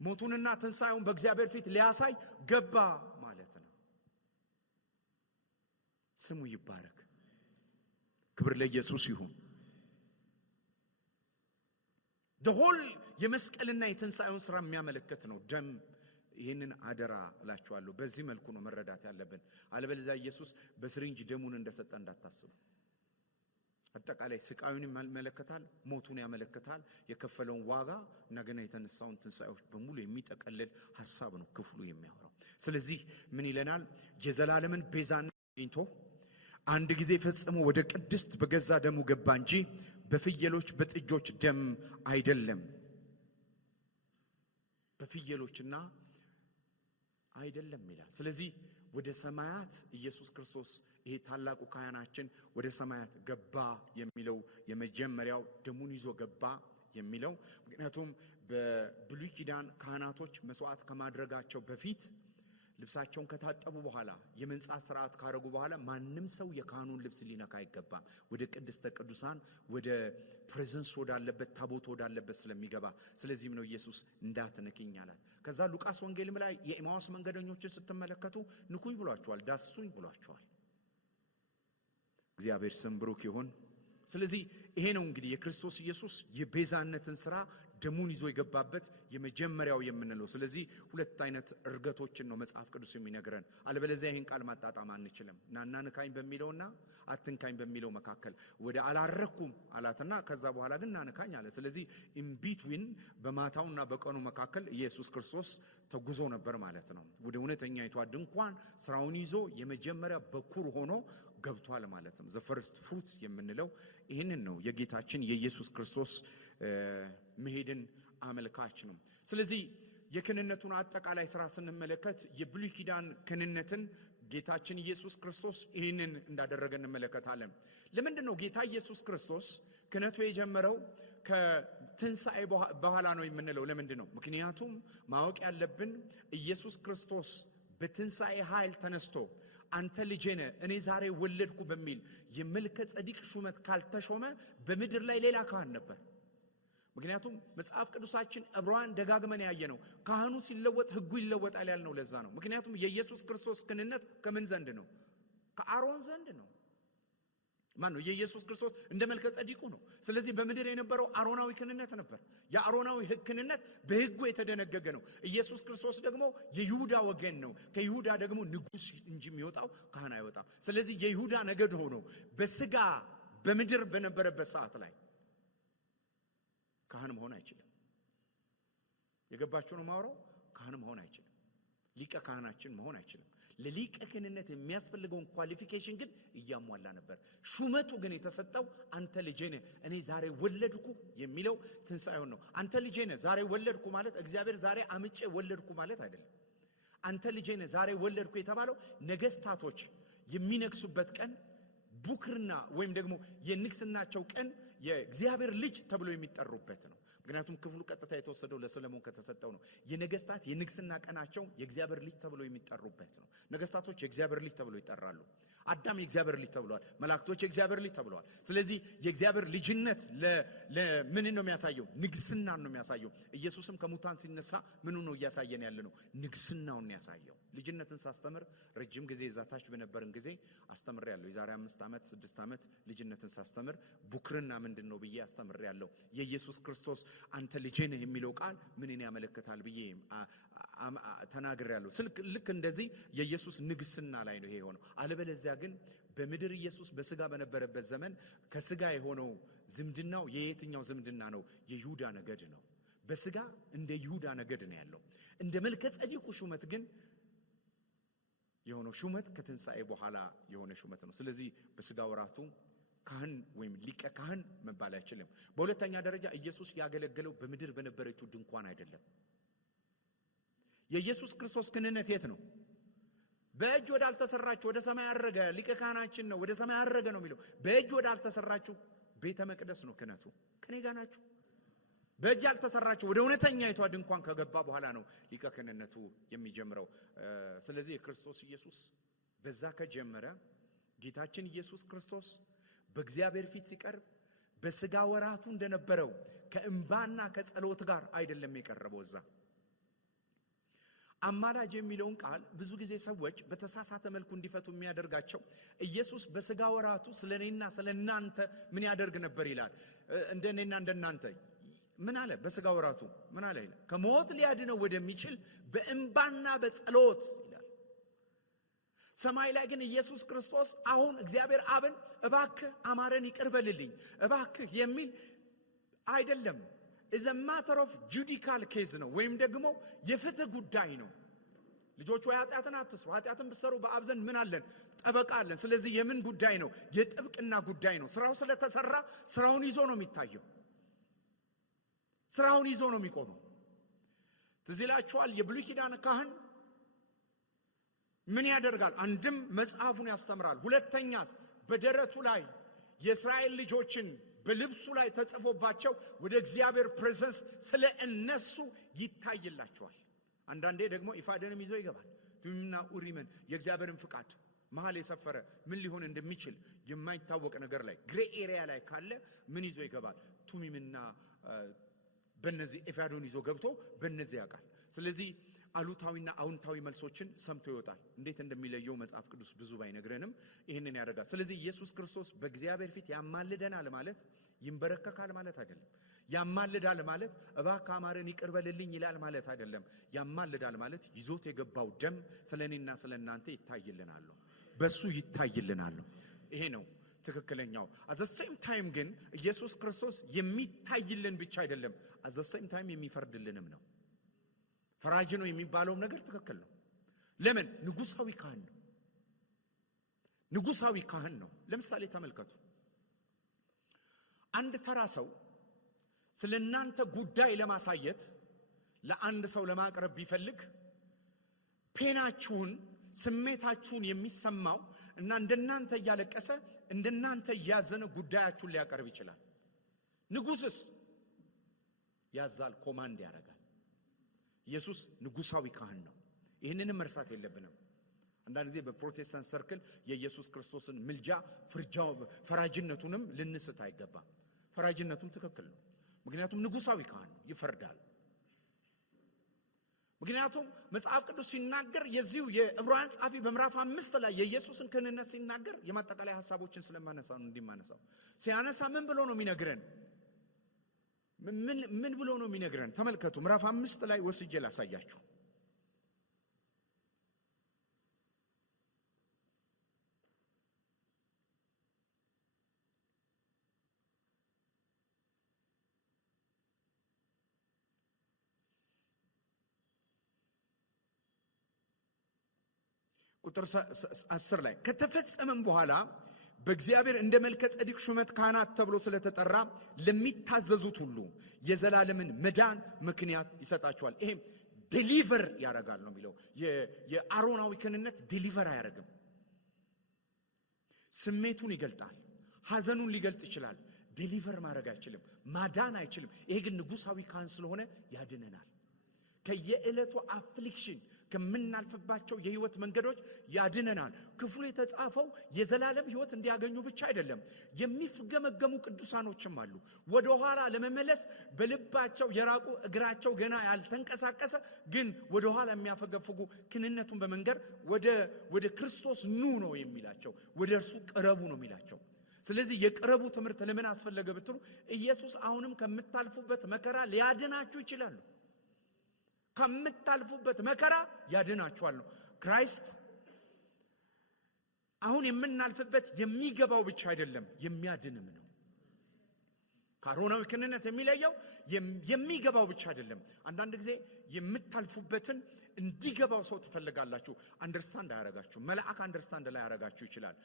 ሞቱንና ትንሣኤውን በእግዚአብሔር ፊት ሊያሳይ ገባ ማለት ነው። ስሙ ይባረክ። ክብር ለኢየሱስ ይሁን። ደሆል የመስቀልና የትንሣኤውን ስራ የሚያመለክት ነው ደም። ይህንን አደራ እላችኋለሁ። በዚህ መልኩ ነው መረዳት ያለብን። አለበለዚያ ኢየሱስ በስሪንጅ ደሙን እንደሰጠ እንዳታስቡ። አጠቃላይ ስቃዩን ያመለክታል፣ ሞቱን ያመለክታል፣ የከፈለውን ዋጋ ነገና የተነሳውን ትንሣኤዎች በሙሉ የሚጠቀልል ሐሳብ ነው ክፍሉ የሚያወራው። ስለዚህ ምን ይለናል? የዘላለምን ቤዛነት አግኝቶ አንድ ጊዜ ፈጽሞ ወደ ቅድስት በገዛ ደሙ ገባ እንጂ በፍየሎች በጥጆች ደም አይደለም። በፍየሎችና አይደለም ይላል። ስለዚህ ወደ ሰማያት ኢየሱስ ክርስቶስ ይሄ ታላቁ ካህናችን ወደ ሰማያት ገባ የሚለው የመጀመሪያው ደሙን ይዞ ገባ የሚለው ምክንያቱም በብሉይ ኪዳን ካህናቶች መስዋዕት ከማድረጋቸው በፊት ልብሳቸውን ከታጠቡ በኋላ የመንጻት ሥርዓት ካረጉ በኋላ ማንም ሰው የካህኑን ልብስ ሊነካ አይገባም። ወደ ቅድስተ ቅዱሳን ወደ ፕሬዘንስ ወዳለበት ታቦት ወዳለበት ስለሚገባ፣ ስለዚህም ነው ኢየሱስ እንዳትነኪኝ አላት። ከዛ ሉቃስ ወንጌልም ላይ የኤማውስ መንገደኞችን ስትመለከቱ ንኩኝ ብሏቸዋል፣ ዳሱኝ ብሏቸዋል። እግዚአብሔር ስም ብሩክ ይሁን። ስለዚህ ይሄ ነው እንግዲህ የክርስቶስ ኢየሱስ የቤዛነትን ሥራ ደሙን ይዞ የገባበት የመጀመሪያው የምንለው። ስለዚህ ሁለት አይነት እርገቶችን ነው መጽሐፍ ቅዱስ የሚነግረን። አለበለዚያ ይህን ቃል ማጣጣም አንችልም። ናና ንካኝ በሚለውና አትንካኝ በሚለው መካከል ወደ አላረኩም አላትና ከዛ በኋላ ግን ናንካኝ አለ። ስለዚህ ኢን ቢትዊን በማታውና በቀኑ መካከል ኢየሱስ ክርስቶስ ተጉዞ ነበር ማለት ነው። ወደ እውነተኛይቷ ድንኳን ስራውን ይዞ የመጀመሪያ በኩር ሆኖ ገብቷል ማለት ነው። ዘ ፈርስት ፍሩት የምንለው ይህንን ነው። የጌታችን የኢየሱስ ክርስቶስ መሄድን አመልካች ነው። ስለዚህ የክህነቱን አጠቃላይ ስራ ስንመለከት የብሉይ ኪዳን ክህነትን ጌታችን ኢየሱስ ክርስቶስ ይህንን እንዳደረገ እንመለከታለን። ለምንድን ነው ጌታ ኢየሱስ ክርስቶስ ክህነቱ የጀመረው ከትንሣኤ በኋላ ነው የምንለው? ለምንድን ነው? ምክንያቱም ማወቅ ያለብን ኢየሱስ ክርስቶስ በትንሣኤ ኃይል ተነስቶ አንተ ልጄ ነህ እኔ ዛሬ ወለድኩ በሚል የመልከ ጸዲቅ ሹመት ካልተሾመ በምድር ላይ ሌላ ካህን ነበር። ምክንያቱም መጽሐፍ ቅዱሳችን ዕብራውያን ደጋግመን ያየነው ካህኑ ሲለወጥ ሕጉ ይለወጣል ያልነው ለዛ ነው። ምክንያቱም የኢየሱስ ክርስቶስ ክህነት ከምን ዘንድ ነው? ከአሮን ዘንድ ነው። ማን ነው? የኢየሱስ ክርስቶስ እንደ መልከ ጸዲቁ ነው። ስለዚህ በምድር የነበረው አሮናዊ ክህነት ነበር። የአሮናዊ ክህነት በሕጉ የተደነገገ ነው። ኢየሱስ ክርስቶስ ደግሞ የይሁዳ ወገን ነው። ከይሁዳ ደግሞ ንጉሥ እንጂ የሚወጣው ካህን አይወጣም። ስለዚህ የይሁዳ ነገድ ሆኖ በስጋ በምድር በነበረበት ሰዓት ላይ ካህን መሆን አይችልም። የገባችሁ ነው ማውራው? ካህን መሆን አይችልም። ሊቀ ካህናችን መሆን አይችልም። ለሊቀ ክህነት የሚያስፈልገውን ኳሊፊኬሽን ግን እያሟላ ነበር። ሹመቱ ግን የተሰጠው አንተ ልጄ ነህ እኔ ዛሬ ወለድኩ የሚለው ትንሣኤውን ነው። አንተ ልጄ ነህ ዛሬ ወለድኩ ማለት እግዚአብሔር ዛሬ አምጬ ወለድኩ ማለት አይደለም። አንተ ልጄ ነህ ዛሬ ወለድኩ የተባለው ነገስታቶች የሚነግሱበት ቀን ቡክርና ወይም ደግሞ የንግስናቸው ቀን የእግዚአብሔር ልጅ ተብሎ የሚጠሩበት ነው። ምክንያቱም ክፍሉ ቀጥታ የተወሰደው ለሰለሞን ከተሰጠው ነው። የነገስታት የንግስና ቀናቸው የእግዚአብሔር ልጅ ተብሎ የሚጠሩበት ነው። ነገስታቶች የእግዚአብሔር ልጅ ተብሎ ይጠራሉ። አዳም የእግዚአብሔር ልጅ ተብሏል። መላእክቶች የእግዚአብሔር ልጅ ተብለዋል። ስለዚህ የእግዚአብሔር ልጅነት ለምን ነው የሚያሳየው? ንግስናን ነው የሚያሳየው። ኢየሱስም ከሙታን ሲነሳ ምኑ ነው እያሳየን ያለ ነው? ንግስናውን ያሳየው። ልጅነትን ሳስተምር ረጅም ጊዜ ዛታች በነበርን ጊዜ አስተምሬያለሁ። የዛሬ 5 ዓመት 6 ዓመት ልጅነትን ሳስተምር ቡክርና ምንድነው ብዬ አስተምሬያለሁ። የኢየሱስ ክርስቶስ አንተ ልጄ ነህ የሚለው ቃል ምንን ያመለክታል ብዬ ተናግሬያለሁ። ልክ እንደዚህ የኢየሱስ ንግስና ላይ ነው ይሄ የሆነው። አለበለዚያ ግን በምድር ኢየሱስ በስጋ በነበረበት ዘመን ከስጋ የሆነው ዝምድናው የየትኛው ዝምድና ነው? የይሁዳ ነገድ ነው። በስጋ እንደ ይሁዳ ነገድ ነው ያለው። እንደ መልከ ጸዲቁ ሹመት ግን የሆነው ሹመት ከትንሣኤ በኋላ የሆነ ሹመት ነው። ስለዚህ በስጋ ወራቱ ካህን ወይም ሊቀ ካህን መባል አይችልም። በሁለተኛ ደረጃ ኢየሱስ ያገለገለው በምድር በነበረችው ድንኳን አይደለም። የኢየሱስ ክርስቶስ ክህነት የት ነው? በእጅ ወዳልተሰራችሁ ወደ ሰማይ ያረገ ሊቀ ካህናችን ነው። ወደ ሰማይ ያረገ ነው የሚለው በእጅ ወዳልተሰራችሁ ቤተ መቅደስ ነው ክህነቱ። ከኔ ጋር ናችሁ? በእጅ ያልተሰራችሁ ወደ እውነተኛይቷ ድንኳን ከገባ በኋላ ነው ሊቀ ክህነቱ የሚጀምረው። ስለዚህ የክርስቶስ ኢየሱስ በዛ ከጀመረ ጌታችን ኢየሱስ ክርስቶስ በእግዚአብሔር ፊት ሲቀርብ በስጋ ወራቱ እንደነበረው ከእንባና ከጸሎት ጋር አይደለም የቀረበው። እዛ አማላጅ የሚለውን ቃል ብዙ ጊዜ ሰዎች በተሳሳተ መልኩ እንዲፈቱ የሚያደርጋቸው ኢየሱስ በስጋ ወራቱ ስለኔና ስለናንተ ምን ያደርግ ነበር ይላል። እንደኔና እንደናንተ ምን አለ? በስጋ ወራቱ ምን አለ ይላል? ከሞት ሊያድነው ወደሚችል በእንባና በጸሎት ይላል። ሰማይ ላይ ግን ኢየሱስ ክርስቶስ አሁን እግዚአብሔር አብን እባክህ አማረን ይቅር በልልኝ እባክህ የሚል አይደለም። is a matter of judicial case ነው፣ ወይም ደግሞ የፍትህ ጉዳይ ነው። ልጆች ወይ ኃጢአትን አትስሩ፣ ኃጢአትን ብትሰሩ በአብ ዘንድ ምን አለን? ጠበቃ አለን። ስለዚህ የምን ጉዳይ ነው? የጥብቅና ጉዳይ ነው። ስራው ስለተሰራ ስራውን ይዞ ነው የሚታየው፣ ስራውን ይዞ ነው የሚቆመው። ትዝ ይላችኋል የብሉይ ኪዳን ካህን ምን ያደርጋል? አንድም መጽሐፉን ያስተምራል፣ ሁለተኛ በደረቱ ላይ የእስራኤል ልጆችን በልብሱ ላይ ተጽፎባቸው ወደ እግዚአብሔር ፕሬዘንስ ስለ እነሱ ይታይላቸዋል። አንዳንዴ ደግሞ ኢፋደንም ይዞ ይገባል። ቱሚምና ኡሪምን የእግዚአብሔርን ፍቃድ መሃል የሰፈረ ምን ሊሆን እንደሚችል የማይታወቅ ነገር ላይ ግሬ ኤሪያ ላይ ካለ ምን ይዞ ይገባል? ቱሚምና በእነዚህ ኢፋዶን ይዞ ገብቶ በእነዚህ ያውቃል። ስለዚህ አሉታዊና አውንታዊ መልሶችን ሰምቶ ይወጣል። እንዴት እንደሚለየው መጽሐፍ ቅዱስ ብዙ ባይነግረንም ይህንን ያደርጋል። ስለዚህ ኢየሱስ ክርስቶስ በእግዚአብሔር ፊት ያማልደናል ማለት ይንበረከካል ማለት አይደለም። ያማልዳል ማለት እባክህ አማረን ይቅር በልልኝ ይላል ማለት አይደለም። ያማልዳል ማለት ይዞት የገባው ደም ስለኔና ስለናንተ ይታይልናል፣ በሱ ይታይልናል። ይሄ ነው ትክክለኛው። at the same time ግን ኢየሱስ ክርስቶስ የሚታይልን ብቻ አይደለም፣ at the same time የሚፈርድልንም ነው። ፈራጅ ነው የሚባለው ነገር ትክክል ነው። ለምን? ንጉሳዊ ካህን ነው። ንጉሳዊ ካህን ነው። ለምሳሌ ተመልከቱ፣ አንድ ተራ ሰው ስለናንተ ጉዳይ ለማሳየት ለአንድ ሰው ለማቅረብ ቢፈልግ ፔናችሁን ስሜታችሁን የሚሰማው እና እንደናንተ እያለቀሰ እንደናንተ እያዘነ ጉዳያችሁን ሊያቀርብ ይችላል። ንጉስስ ያዛል፣ ኮማንድ ያደርጋል። ኢየሱስ ንጉሳዊ ካህን ነው። ይህንንም መርሳት የለብንም። አንዳንድ ጊዜ በፕሮቴስታንት ሰርክል የኢየሱስ ክርስቶስን ምልጃ ፈራጅነቱንም ልንስት አይገባም። ፈራጅነቱም ትክክል ነው። ምክንያቱም ንጉሳዊ ካህን ነው፣ ይፈርዳል። ምክንያቱም መጽሐፍ ቅዱስ ሲናገር የዚሁ የዕብራውያን ጻፊ በምዕራፍ 5 ላይ የኢየሱስን ክህንነት ሲናገር የማጠቃላይ ሐሳቦችን ስለማነሳ ነው እንዲማነሳው ሲያነሳ ምን ብሎ ነው የሚነግረን? ምን ብሎ ነው የሚነግረን? ተመልከቱ። ምዕራፍ 5 ላይ ወስጄ ላሳያችሁ። ቁጥር 10 ላይ ከተፈጸመም በኋላ በእግዚአብሔር እንደ መልከ ጼዴቅ ሹመት ካህናት ተብሎ ስለተጠራ ለሚታዘዙት ሁሉ የዘላለምን መዳን ምክንያት ይሰጣቸዋል። ይሄ ዴሊቨር ያደርጋል ነው የሚለው። የአሮናዊ ክህንነት ዴሊቨር አያደርግም። ስሜቱን ይገልጣል፣ ሐዘኑን ሊገልጥ ይችላል። ዴሊቨር ማድረግ አይችልም፣ ማዳን አይችልም። ይሄ ግን ንጉሳዊ ካህን ስለሆነ ያድነናል። ከየዕለቱ አፍሊክሽን ከምናልፍባቸው የህይወት መንገዶች ያድነናል። ክፍሉ የተጻፈው የዘላለም ህይወት እንዲያገኙ ብቻ አይደለም። የሚፍገመገሙ ቅዱሳኖችም አሉ። ወደ ኋላ ለመመለስ በልባቸው የራቁ እግራቸው ገና ያልተንቀሳቀሰ ግን ወደ ኋላ የሚያፈገፍጉ ክህነቱን በመንገር ወደ ክርስቶስ ኑ ነው የሚላቸው፣ ወደ እርሱ ቅረቡ ነው የሚላቸው። ስለዚህ የቅረቡ ትምህርት ለምን አስፈለገ ብትሉ ኢየሱስ አሁንም ከምታልፉበት መከራ ሊያድናችሁ ይችላል። ከምታልፉበት መከራ ያድናችኋል ነው። ክራይስት አሁን የምናልፍበት የሚገባው ብቻ አይደለም የሚያድንም ነው። ከአሮናዊ ክህነት የሚለየው የሚገባው ብቻ አይደለም። አንዳንድ ጊዜ የምታልፉበትን እንዲገባው ሰው ትፈልጋላችሁ። አንደርስታንድ አያረጋችሁ። መልአክ አንደርስታንድ ላይ ያረጋችሁ ይችላል።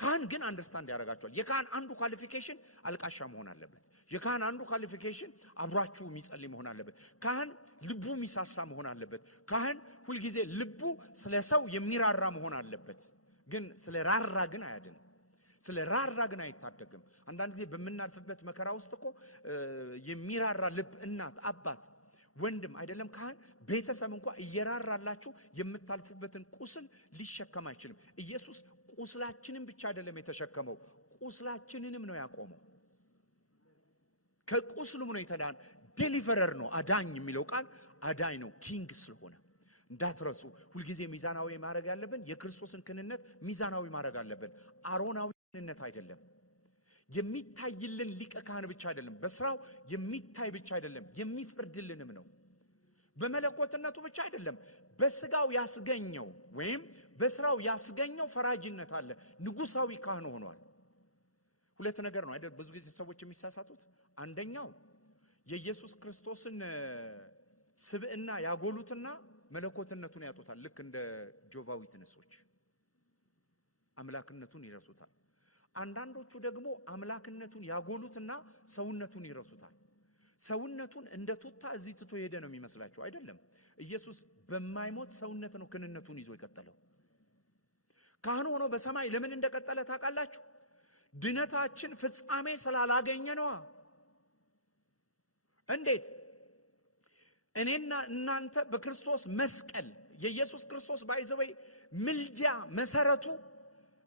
ካህን ግን አንደርስታንድ ያረጋችኋል። የካህን አንዱ ኳሊፊኬሽን አልቃሻ መሆን አለበት። የካህን አንዱ ኳሊፊኬሽን አብሯችሁ የሚጸልይ መሆን አለበት። ካህን ልቡ የሚሳሳ መሆን አለበት። ካህን ሁልጊዜ ልቡ ስለ ሰው የሚራራ መሆን አለበት። ግን ስለ ራራ ግን አያድንም። ስለ ራራ ግን አይታደግም። አንዳንድ ጊዜ በመናልፍበት መከራ ውስጥ እኮ የሚራራ ልብ እናት፣ አባት፣ ወንድም አይደለም ካህን ቤተሰብ እንኳን እየራራላችሁ የምታልፉበትን ቁስል ሊሸከም አይችልም። ኢየሱስ ቁስላችንን ብቻ አይደለም የተሸከመው፣ ቁስላችንንም ነው ያቆመው። ከቁስሉም ነው የተዳን። ዴሊቨረር ነው። አዳኝ የሚለው ቃል አዳኝ ነው፣ ኪንግ ስለሆነ እንዳትረሱ። ሁልጊዜ ሚዛናዊ ማድረግ ያለብን የክርስቶስን ክህነት ሚዛናዊ ማድረግ አለብን። አሮናዊ ክህነት አይደለም። የሚታይልን ሊቀ ካህን ብቻ አይደለም፣ በስራው የሚታይ ብቻ አይደለም፣ የሚፈርድልንም ነው። በመለኮትነቱ ብቻ አይደለም፣ በስጋው ያስገኘው ወይም በስራው ያስገኘው ፈራጅነት አለ። ንጉሳዊ ካህን ሆኗል። ሁለት ነገር ነው አይደል ብዙ ጊዜ ሰዎች የሚሳሳቱት። አንደኛው የኢየሱስ ክርስቶስን ስብዕና ያጎሉትና መለኮትነቱን ያጡታል። ልክ እንደ ጆቫ ዊትነሶች አምላክነቱን ይረሱታል። አንዳንዶቹ ደግሞ አምላክነቱን ያጎሉትና ሰውነቱን ይረሱታል። ሰውነቱን እንደ ቱታ እዚህ ትቶ ሄደ ነው የሚመስላቸው። አይደለም። ኢየሱስ በማይሞት ሰውነት ነው ክህነቱን ይዞ የቀጠለው። ካህን ሆኖ በሰማይ ለምን እንደቀጠለ ታውቃላችሁ? ድነታችን ፍጻሜ ስላላገኘ ነዋ። እንዴት? እኔና እናንተ በክርስቶስ መስቀል የኢየሱስ ክርስቶስ ባይዘወይ ምልጃ መሰረቱ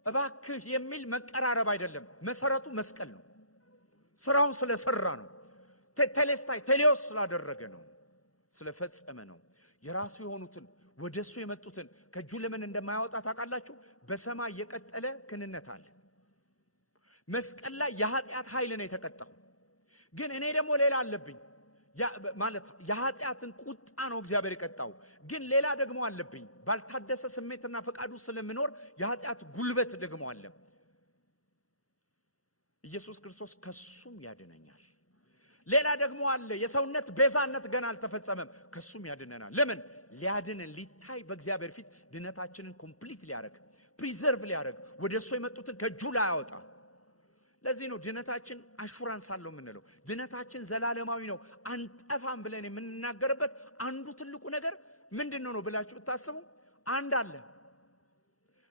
እባክህ የሚል መቀራረብ አይደለም። መሰረቱ መስቀል ነው። ስራውን ስለሰራ ነው። ቴሌስታይ ቴሌዎስ ስላደረገ ነው። ስለፈጸመ ነው። የራሱ የሆኑትን ወደሱ የመጡትን ከእጁ ለምን እንደማያወጣ ታውቃላችሁ? በሰማይ የቀጠለ ክህነት አለ። መስቀል ላይ የኃጢአት ኃይል ነው የተቀጣው። ግን እኔ ደግሞ ሌላ አለብኝ ማለት የኃጢአትን ቁጣ ነው እግዚአብሔር የቀጣው። ግን ሌላ ደግሞ አለብኝ ባልታደሰ ስሜትና ፈቃዱ ስለምኖር የኃጢአት ጉልበት ደግሞ አለ። ኢየሱስ ክርስቶስ ከሱም ያድነኛል። ሌላ ደግሞ አለ የሰውነት ቤዛነት ገና አልተፈጸመም፣ ከሱም ያድነናል። ለምን? ሊያድነን ሊታይ በእግዚአብሔር ፊት ድነታችንን ኮምፕሊት ሊያደርግ ፕሪዘርቭ ሊያደርግ ወደሱ የመጡትን ከእጁ ላይ ያወጣ። ለዚህ ነው ድነታችን አሹራንስ አለው የምንለው። ድነታችን ዘላለማዊ ነው አንጠፋም ብለን የምንናገርበት አንዱ ትልቁ ነገር ምንድነው ነው ብላችሁ ብታስቡ አንድ አለ።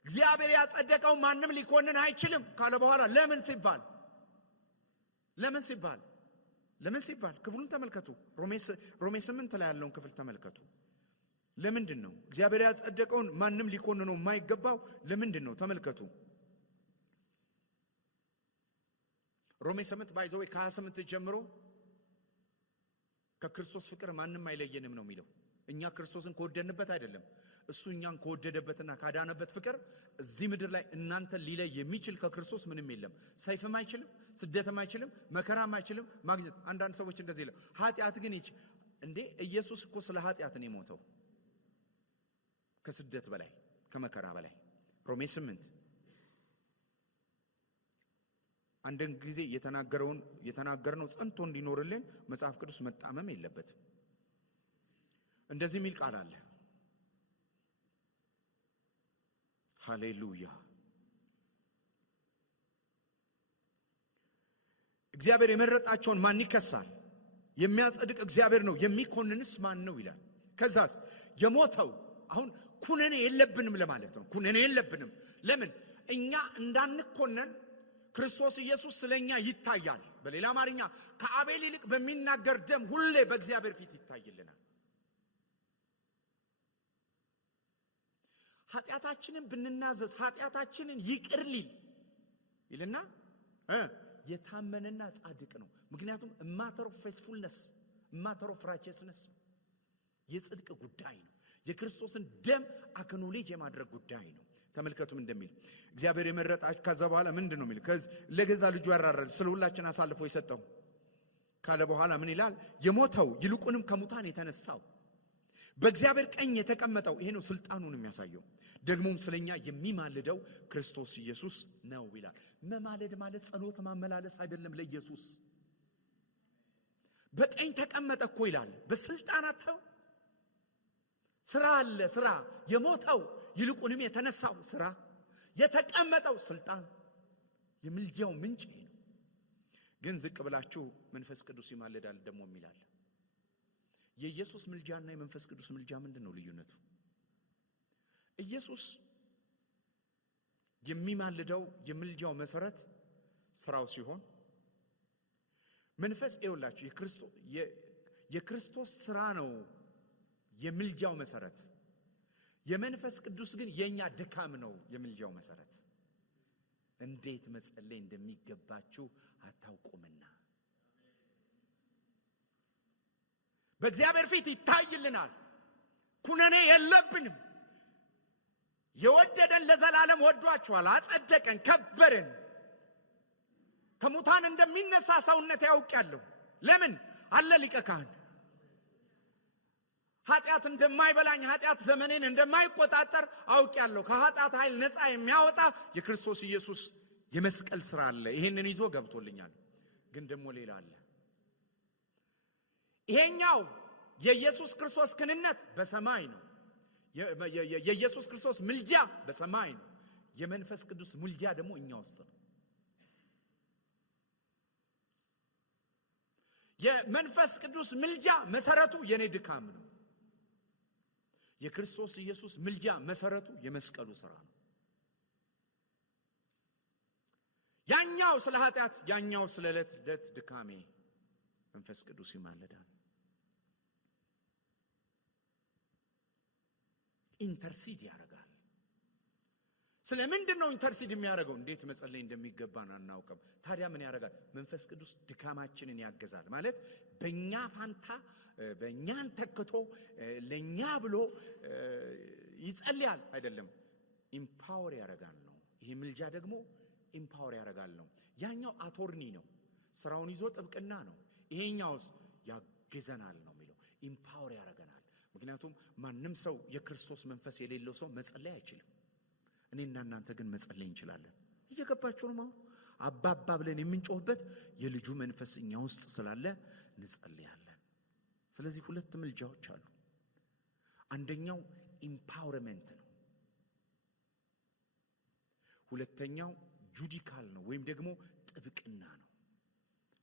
እግዚአብሔር ያጸደቀው ማንም ሊኮንን አይችልም ካለ በኋላ ለምን ሲባል ክፍሉን ተመልከቱ። ሮሜ 8 ላይ ያለውን ክፍል ተመልከቱ። ለምንድን ነው እግዚአብሔር ያጸደቀውን ማንም ሊኮንነው የማይገባው? ለምንድን ነው? ተመልከቱ። ሮሜ 8 ባይዘው ከ28 ጀምሮ ከክርስቶስ ፍቅር ማንም አይለየንም ነው የሚለው። እኛ ክርስቶስን ከወደድንበት አይደለም፣ እሱ እኛን ከወደደበትና ካዳነበት ፍቅር እዚህ ምድር ላይ እናንተን ሊለይ የሚችል ከክርስቶስ ምንም የለም። ሰይፍም አይችልም፣ ስደትም አይችልም፣ መከራም አይችልም ማግኘት። አንዳንድ ሰዎች እንደዚህ ይላሉ፣ ኃጢአት ግን እንዴ ኢየሱስ እኮ ስለ ኃጢአት ነው የሞተው ከስደት በላይ ከመከራ በላይ። ሮሜ 8 አንድን ጊዜ የተናገርነው ጸንቶ እንዲኖርልን መጽሐፍ ቅዱስ መጣመም የለበትም። እንደዚህ የሚል ቃል አለ። ሃሌሉያ። እግዚአብሔር የመረጣቸውን ማን ይከሳል? የሚያጸድቅ እግዚአብሔር ነው፣ የሚኮንንስ ማን ነው ይላል። ከዛስ የሞተው አሁን ኩነኔ የለብንም ለማለት ነው። ኩነኔ የለብንም። ለምን? እኛ እንዳንኮነን ክርስቶስ ኢየሱስ ስለኛ ይታያል። በሌላ አማርኛ ከአቤል ይልቅ በሚናገር ደም ሁሌ በእግዚአብሔር ፊት ይታይልናል። ኃጢአታችንን ብንናዘዝ ኃጢአታችንን ይቅር ሊል ይልና የታመነና ጻድቅ ነው። ምክንያቱም ማተር ኦፍ ፌስፉልነስ ማተር ኦፍ ራይቸስነስ የጽድቅ ጉዳይ ነው። የክርስቶስን ደም አክኖሌጅ የማድረግ ጉዳይ ነው። ተመልከቱም እንደሚል እግዚአብሔር የመረጣች ከዛ በኋላ ምንድነው የሚል ለገዛ ልጁ ያራራል ስለ ሁላችን አሳልፎ የሰጠው ካለ በኋላ ምን ይላል? የሞተው ይልቁንም ከሙታን የተነሳው በእግዚአብሔር ቀኝ የተቀመጠው ይሄ ነው ስልጣኑን የሚያሳየው። ደግሞም ስለኛ የሚማልደው ክርስቶስ ኢየሱስ ነው ይላል። መማለድ ማለት ጸሎት ማመላለስ አይደለም። ለኢየሱስ በቀኝ ተቀመጠ እኮ ይላል። በስልጣናት ስራ አለ። ስራ የሞተው ይልቁንም የተነሳው ስራ፣ የተቀመጠው ስልጣን፣ የምልጃው ምንጭ ነው። ግን ዝቅ ብላችሁ መንፈስ ቅዱስ ይማልዳል ደግሞ የሚላል። የኢየሱስ ምልጃና የመንፈስ ቅዱስ ምልጃ ምንድነው ልዩነቱ? ኢየሱስ የሚማልደው የምልጃው መሰረት ስራው ሲሆን መንፈስ ይውላችሁ የክርስቶስ ስራ ነው የምልጃው መሰረት። የመንፈስ ቅዱስ ግን የኛ ድካም ነው የምልጃው መሰረት። እንዴት መጸለይ እንደሚገባችሁ አታውቁምና በእግዚአብሔር ፊት ይታይልናል። ኩነኔ የለብንም። የወደደን ለዘላለም ወዷችኋል፣ አጸደቀን፣ ከበረን። ከሙታን እንደሚነሳ ሰውነት ያውቃለሁ። ለምን አለ ሊቀ ካህን። ኃጢአት እንደማይበላኝ ኃጢአት ዘመኔን እንደማይቆጣጠር አውቃለሁ። ከኃጢአት ኃይል ነፃ የሚያወጣ የክርስቶስ ኢየሱስ የመስቀል ሥራ አለ። ይሄንን ይዞ ገብቶልኛል። ግን ደግሞ ሌላ አለ። ይሄኛው የኢየሱስ ክርስቶስ ክንነት በሰማይ ነው። የኢየሱስ ክርስቶስ ምልጃ በሰማይ ነው። የመንፈስ ቅዱስ ምልጃ ደግሞ እኛ ውስጥ ነው። የመንፈስ ቅዱስ ምልጃ መሰረቱ የኔ ድካም ነው። የክርስቶስ ኢየሱስ ምልጃ መሰረቱ የመስቀሉ ሥራ ነው። ያኛው ስለ ኃጢአት፣ ያኛው ስለ ዕለት ድካሜ መንፈስ ቅዱስ ይማልዳል። ኢንተርሲድ ያደርጋል። ስለምንድን ነው ኢንተርሲድ የሚያደርገው? እንዴት መጸለይ እንደሚገባን አናውቅም። ታዲያ ምን ያደርጋል? መንፈስ ቅዱስ ድካማችንን ያገዛል። ማለት በእኛ ፋንታ በእኛን ተክቶ ለእኛ ብሎ ይጸልያል አይደለም፣ ኢምፓወር ያደርጋል ነው። ይህ ምልጃ ደግሞ ኢምፓወር ያደርጋል ነው። ያኛው አቶርኒ ነው፣ ስራውን ይዞ ጥብቅና ነው። ይሄኛውስ ያግዘናል ነው የሚለው። ኢምፓወር ያደርገናል። ምክንያቱም ማንም ሰው የክርስቶስ መንፈስ የሌለው ሰው መጸለይ አይችልም። እኔና እናንተ ግን መጸለይ እንችላለን። እየገባችሁ ነው? አባባ ብለን የምንጮህበት የልጁ መንፈስ እኛ ውስጥ ስላለ እንጸልያለን። ስለዚህ ሁለት ምልጃዎች አሉ። አንደኛው ኢምፓወርመንት ነው። ሁለተኛው ጁዲካል ነው ወይም ደግሞ ጥብቅና ነው።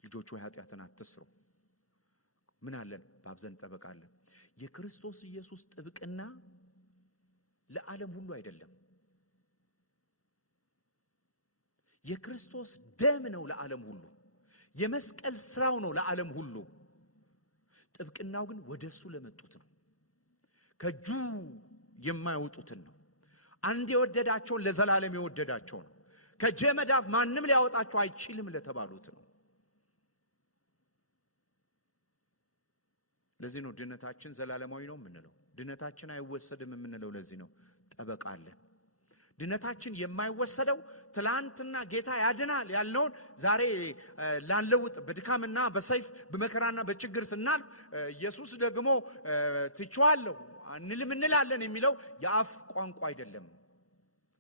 ልጆች ሆይ ኃጢአትን አትስሩ። ምን አለን? በአብዘን ጠበቃለን። የክርስቶስ ኢየሱስ ጥብቅና ለዓለም ሁሉ አይደለም። የክርስቶስ ደም ነው ለዓለም ሁሉ። የመስቀል ስራው ነው ለዓለም ሁሉ። ጥብቅናው ግን ወደሱ ለመጡት ነው። ከጁ የማይወጡትን ነው። አንድ የወደዳቸው ለዘላለም የወደዳቸው ነው። ከጀመዳፍ ማንም ሊያወጣቸው አይችልም ለተባሉት ነው። ለዚህ ነው ድነታችን ዘላለማዊ ነው የምንለው። ድነታችን አይወሰድም የምንለው ለዚህ ነው። ጠበቃ አለን። ድነታችን የማይወሰደው ትላንትና ጌታ ያድናል ያልነውን ዛሬ ላንለውጥ በድካምና በሰይፍ በመከራና በችግር ስናልፍ ኢየሱስ ደግሞ ትቼዋለሁ አንልም እንላለን የሚለው የአፍ ቋንቋ አይደለም።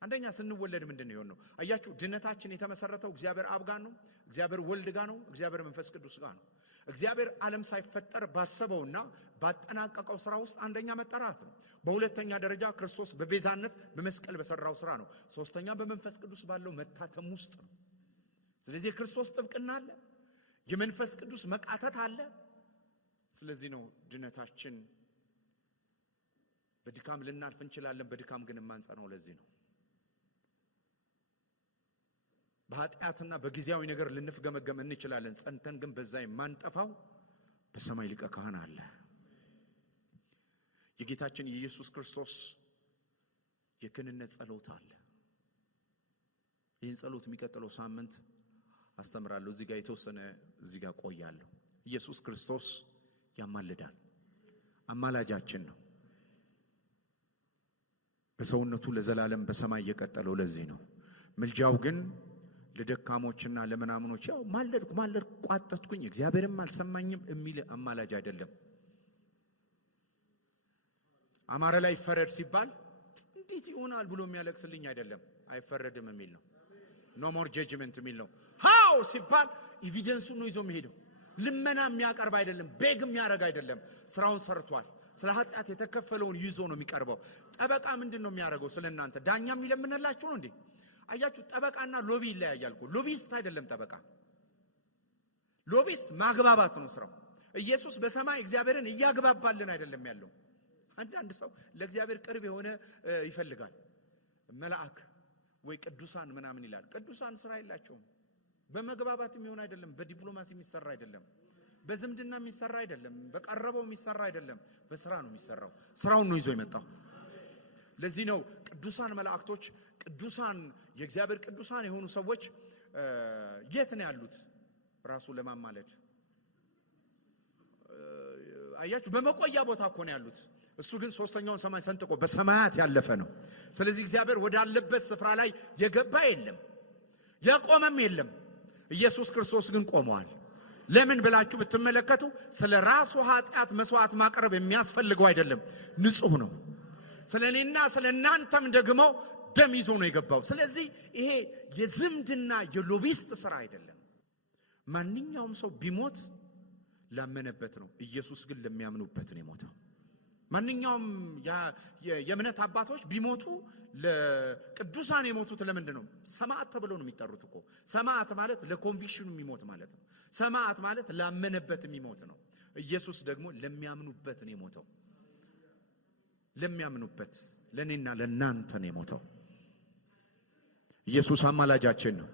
አንደኛ ስንወለድ ምንድን ነው የሆነው? አያችሁ፣ ድነታችን የተመሰረተው እግዚአብሔር አብ ጋር ነው፣ እግዚአብሔር ወልድ ጋር ነው፣ እግዚአብሔር መንፈስ ቅዱስ ጋር ነው። እግዚአብሔር ዓለም ሳይፈጠር ባሰበውና ባጠናቀቀው ስራ ውስጥ አንደኛ መጠራት ነው። በሁለተኛ ደረጃ ክርስቶስ በቤዛነት በመስቀል በሰራው ስራ ነው። ሶስተኛ በመንፈስ ቅዱስ ባለው መታተም ውስጥ ነው። ስለዚህ የክርስቶስ ጥብቅና አለ፣ የመንፈስ ቅዱስ መቃተት አለ። ስለዚህ ነው ድነታችን በድካም ልናልፍ እንችላለን፣ በድካም ግን የማንጸናው ለዚህ ነው። በኃጢአትና በጊዜያዊ ነገር ልንፍገመገም እንችላለን፣ ጸንተን ግን በዛ የማንጠፋው በሰማይ ሊቀ ካህን አለ። የጌታችን የኢየሱስ ክርስቶስ የክህንነት ጸሎት አለ። ይህን ጸሎት የሚቀጥለው ሳምንት አስተምራለሁ። እዚህ ጋር የተወሰነ እዚህ ጋር ቆያለሁ። ኢየሱስ ክርስቶስ ያማልዳል፣ አማላጃችን ነው። በሰውነቱ ለዘላለም በሰማይ የቀጠለው ለዚህ ነው። ምልጃው ግን ለደካሞችና ለመናምኖች ያው ማለድኩ ቋጠትኩኝ እግዚአብሔርም አልሰማኝም የሚል አማላጅ አይደለም። አማረ ላይ ፈረድ ሲባል እንዴት ይሆናል ብሎ የሚያለቅስልኝ አይደለም፣ አይፈረድም የሚል ነው። ኖ ሞር ጀጅመንት የሚል ነው። ሃው ሲባል ኤቪደንሱን ነው ይዞ የሚሄደው። ልመና የሚያቀርብ አይደለም፣ ቤግ የሚያደርግ አይደለም። ስራውን ሰርቷል። ስለ ኃጢአት የተከፈለውን ይዞ ነው የሚቀርበው። ጠበቃ ምንድን ነው የሚያደርገው? ስለናንተ ዳኛም ይለምንላችሁ ነው እንዴ? አያችሁ፣ ጠበቃና ሎቢ ይለያያል እኮ። ሎቢስት አይደለም ጠበቃ። ሎቢስት ማግባባት ነው ስራው። ኢየሱስ በሰማይ እግዚአብሔርን እያግባባልን አይደለም ያለው። አንዳንድ ሰው ለእግዚአብሔር ቅርብ የሆነ ይፈልጋል፣ መልአክ ወይ ቅዱሳን ምናምን ይላል። ቅዱሳን ስራ የላቸውም። በመግባባት የሚሆን አይደለም፣ በዲፕሎማሲ የሚሰራ አይደለም፣ በዝምድና የሚሰራ አይደለም፣ በቀረበው የሚሰራ አይደለም። በስራ ነው የሚሰራው። ስራውን ነው ይዞ የመጣው። ለዚህ ነው ቅዱሳን መላእክቶች፣ ቅዱሳን የእግዚአብሔር ቅዱሳን የሆኑ ሰዎች የት ነው ያሉት? ራሱ ለማማለድ አያችሁ፣ በመቆያ ቦታ እኮ ነው ያሉት። እሱ ግን ሶስተኛውን ሰማይ ሰንጥቆ በሰማያት ያለፈ ነው። ስለዚህ እግዚአብሔር ወዳለበት ስፍራ ላይ የገባ የለም፣ የቆመም የለም። ኢየሱስ ክርስቶስ ግን ቆመዋል። ለምን ብላችሁ ብትመለከቱ ስለ ራሱ ኃጢአት መስዋዕት ማቅረብ የሚያስፈልገው አይደለም፣ ንጹህ ነው። ስለኔና ስለናንተም ደግሞ ደም ይዞ ነው የገባው። ስለዚህ ይሄ የዝምድና የሎቢስት ስራ አይደለም። ማንኛውም ሰው ቢሞት ላመነበት ነው። ኢየሱስ ግን ለሚያምኑበት ነው የሞተው። ማንኛውም የእምነት አባቶች ቢሞቱ ለቅዱሳን የሞቱት ለምንድን ነው? ሰማዕት ተብለው ነው የሚጠሩት እኮ። ሰማዕት ማለት ለኮንቪክሽኑ የሚሞት ማለት ነው። ሰማዕት ማለት ላመነበት የሚሞት ነው። ኢየሱስ ደግሞ ለሚያምኑበት ነው የሞተው። ለሚያምኑበት፣ ለኔና ለናንተ ነው የሞተው። ኢየሱስ አማላጃችን ነው።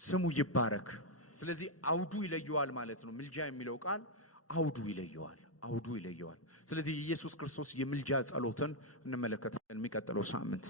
ስሙ ይባረክ። ስለዚህ አውዱ ይለየዋል ማለት ነው። ምልጃ የሚለው ቃል አውዱ ይለየዋል፣ አውዱ ይለየዋል። ስለዚህ ኢየሱስ ክርስቶስ የምልጃ ጸሎትን እንመለከታለን የሚቀጥለው ሳምንት።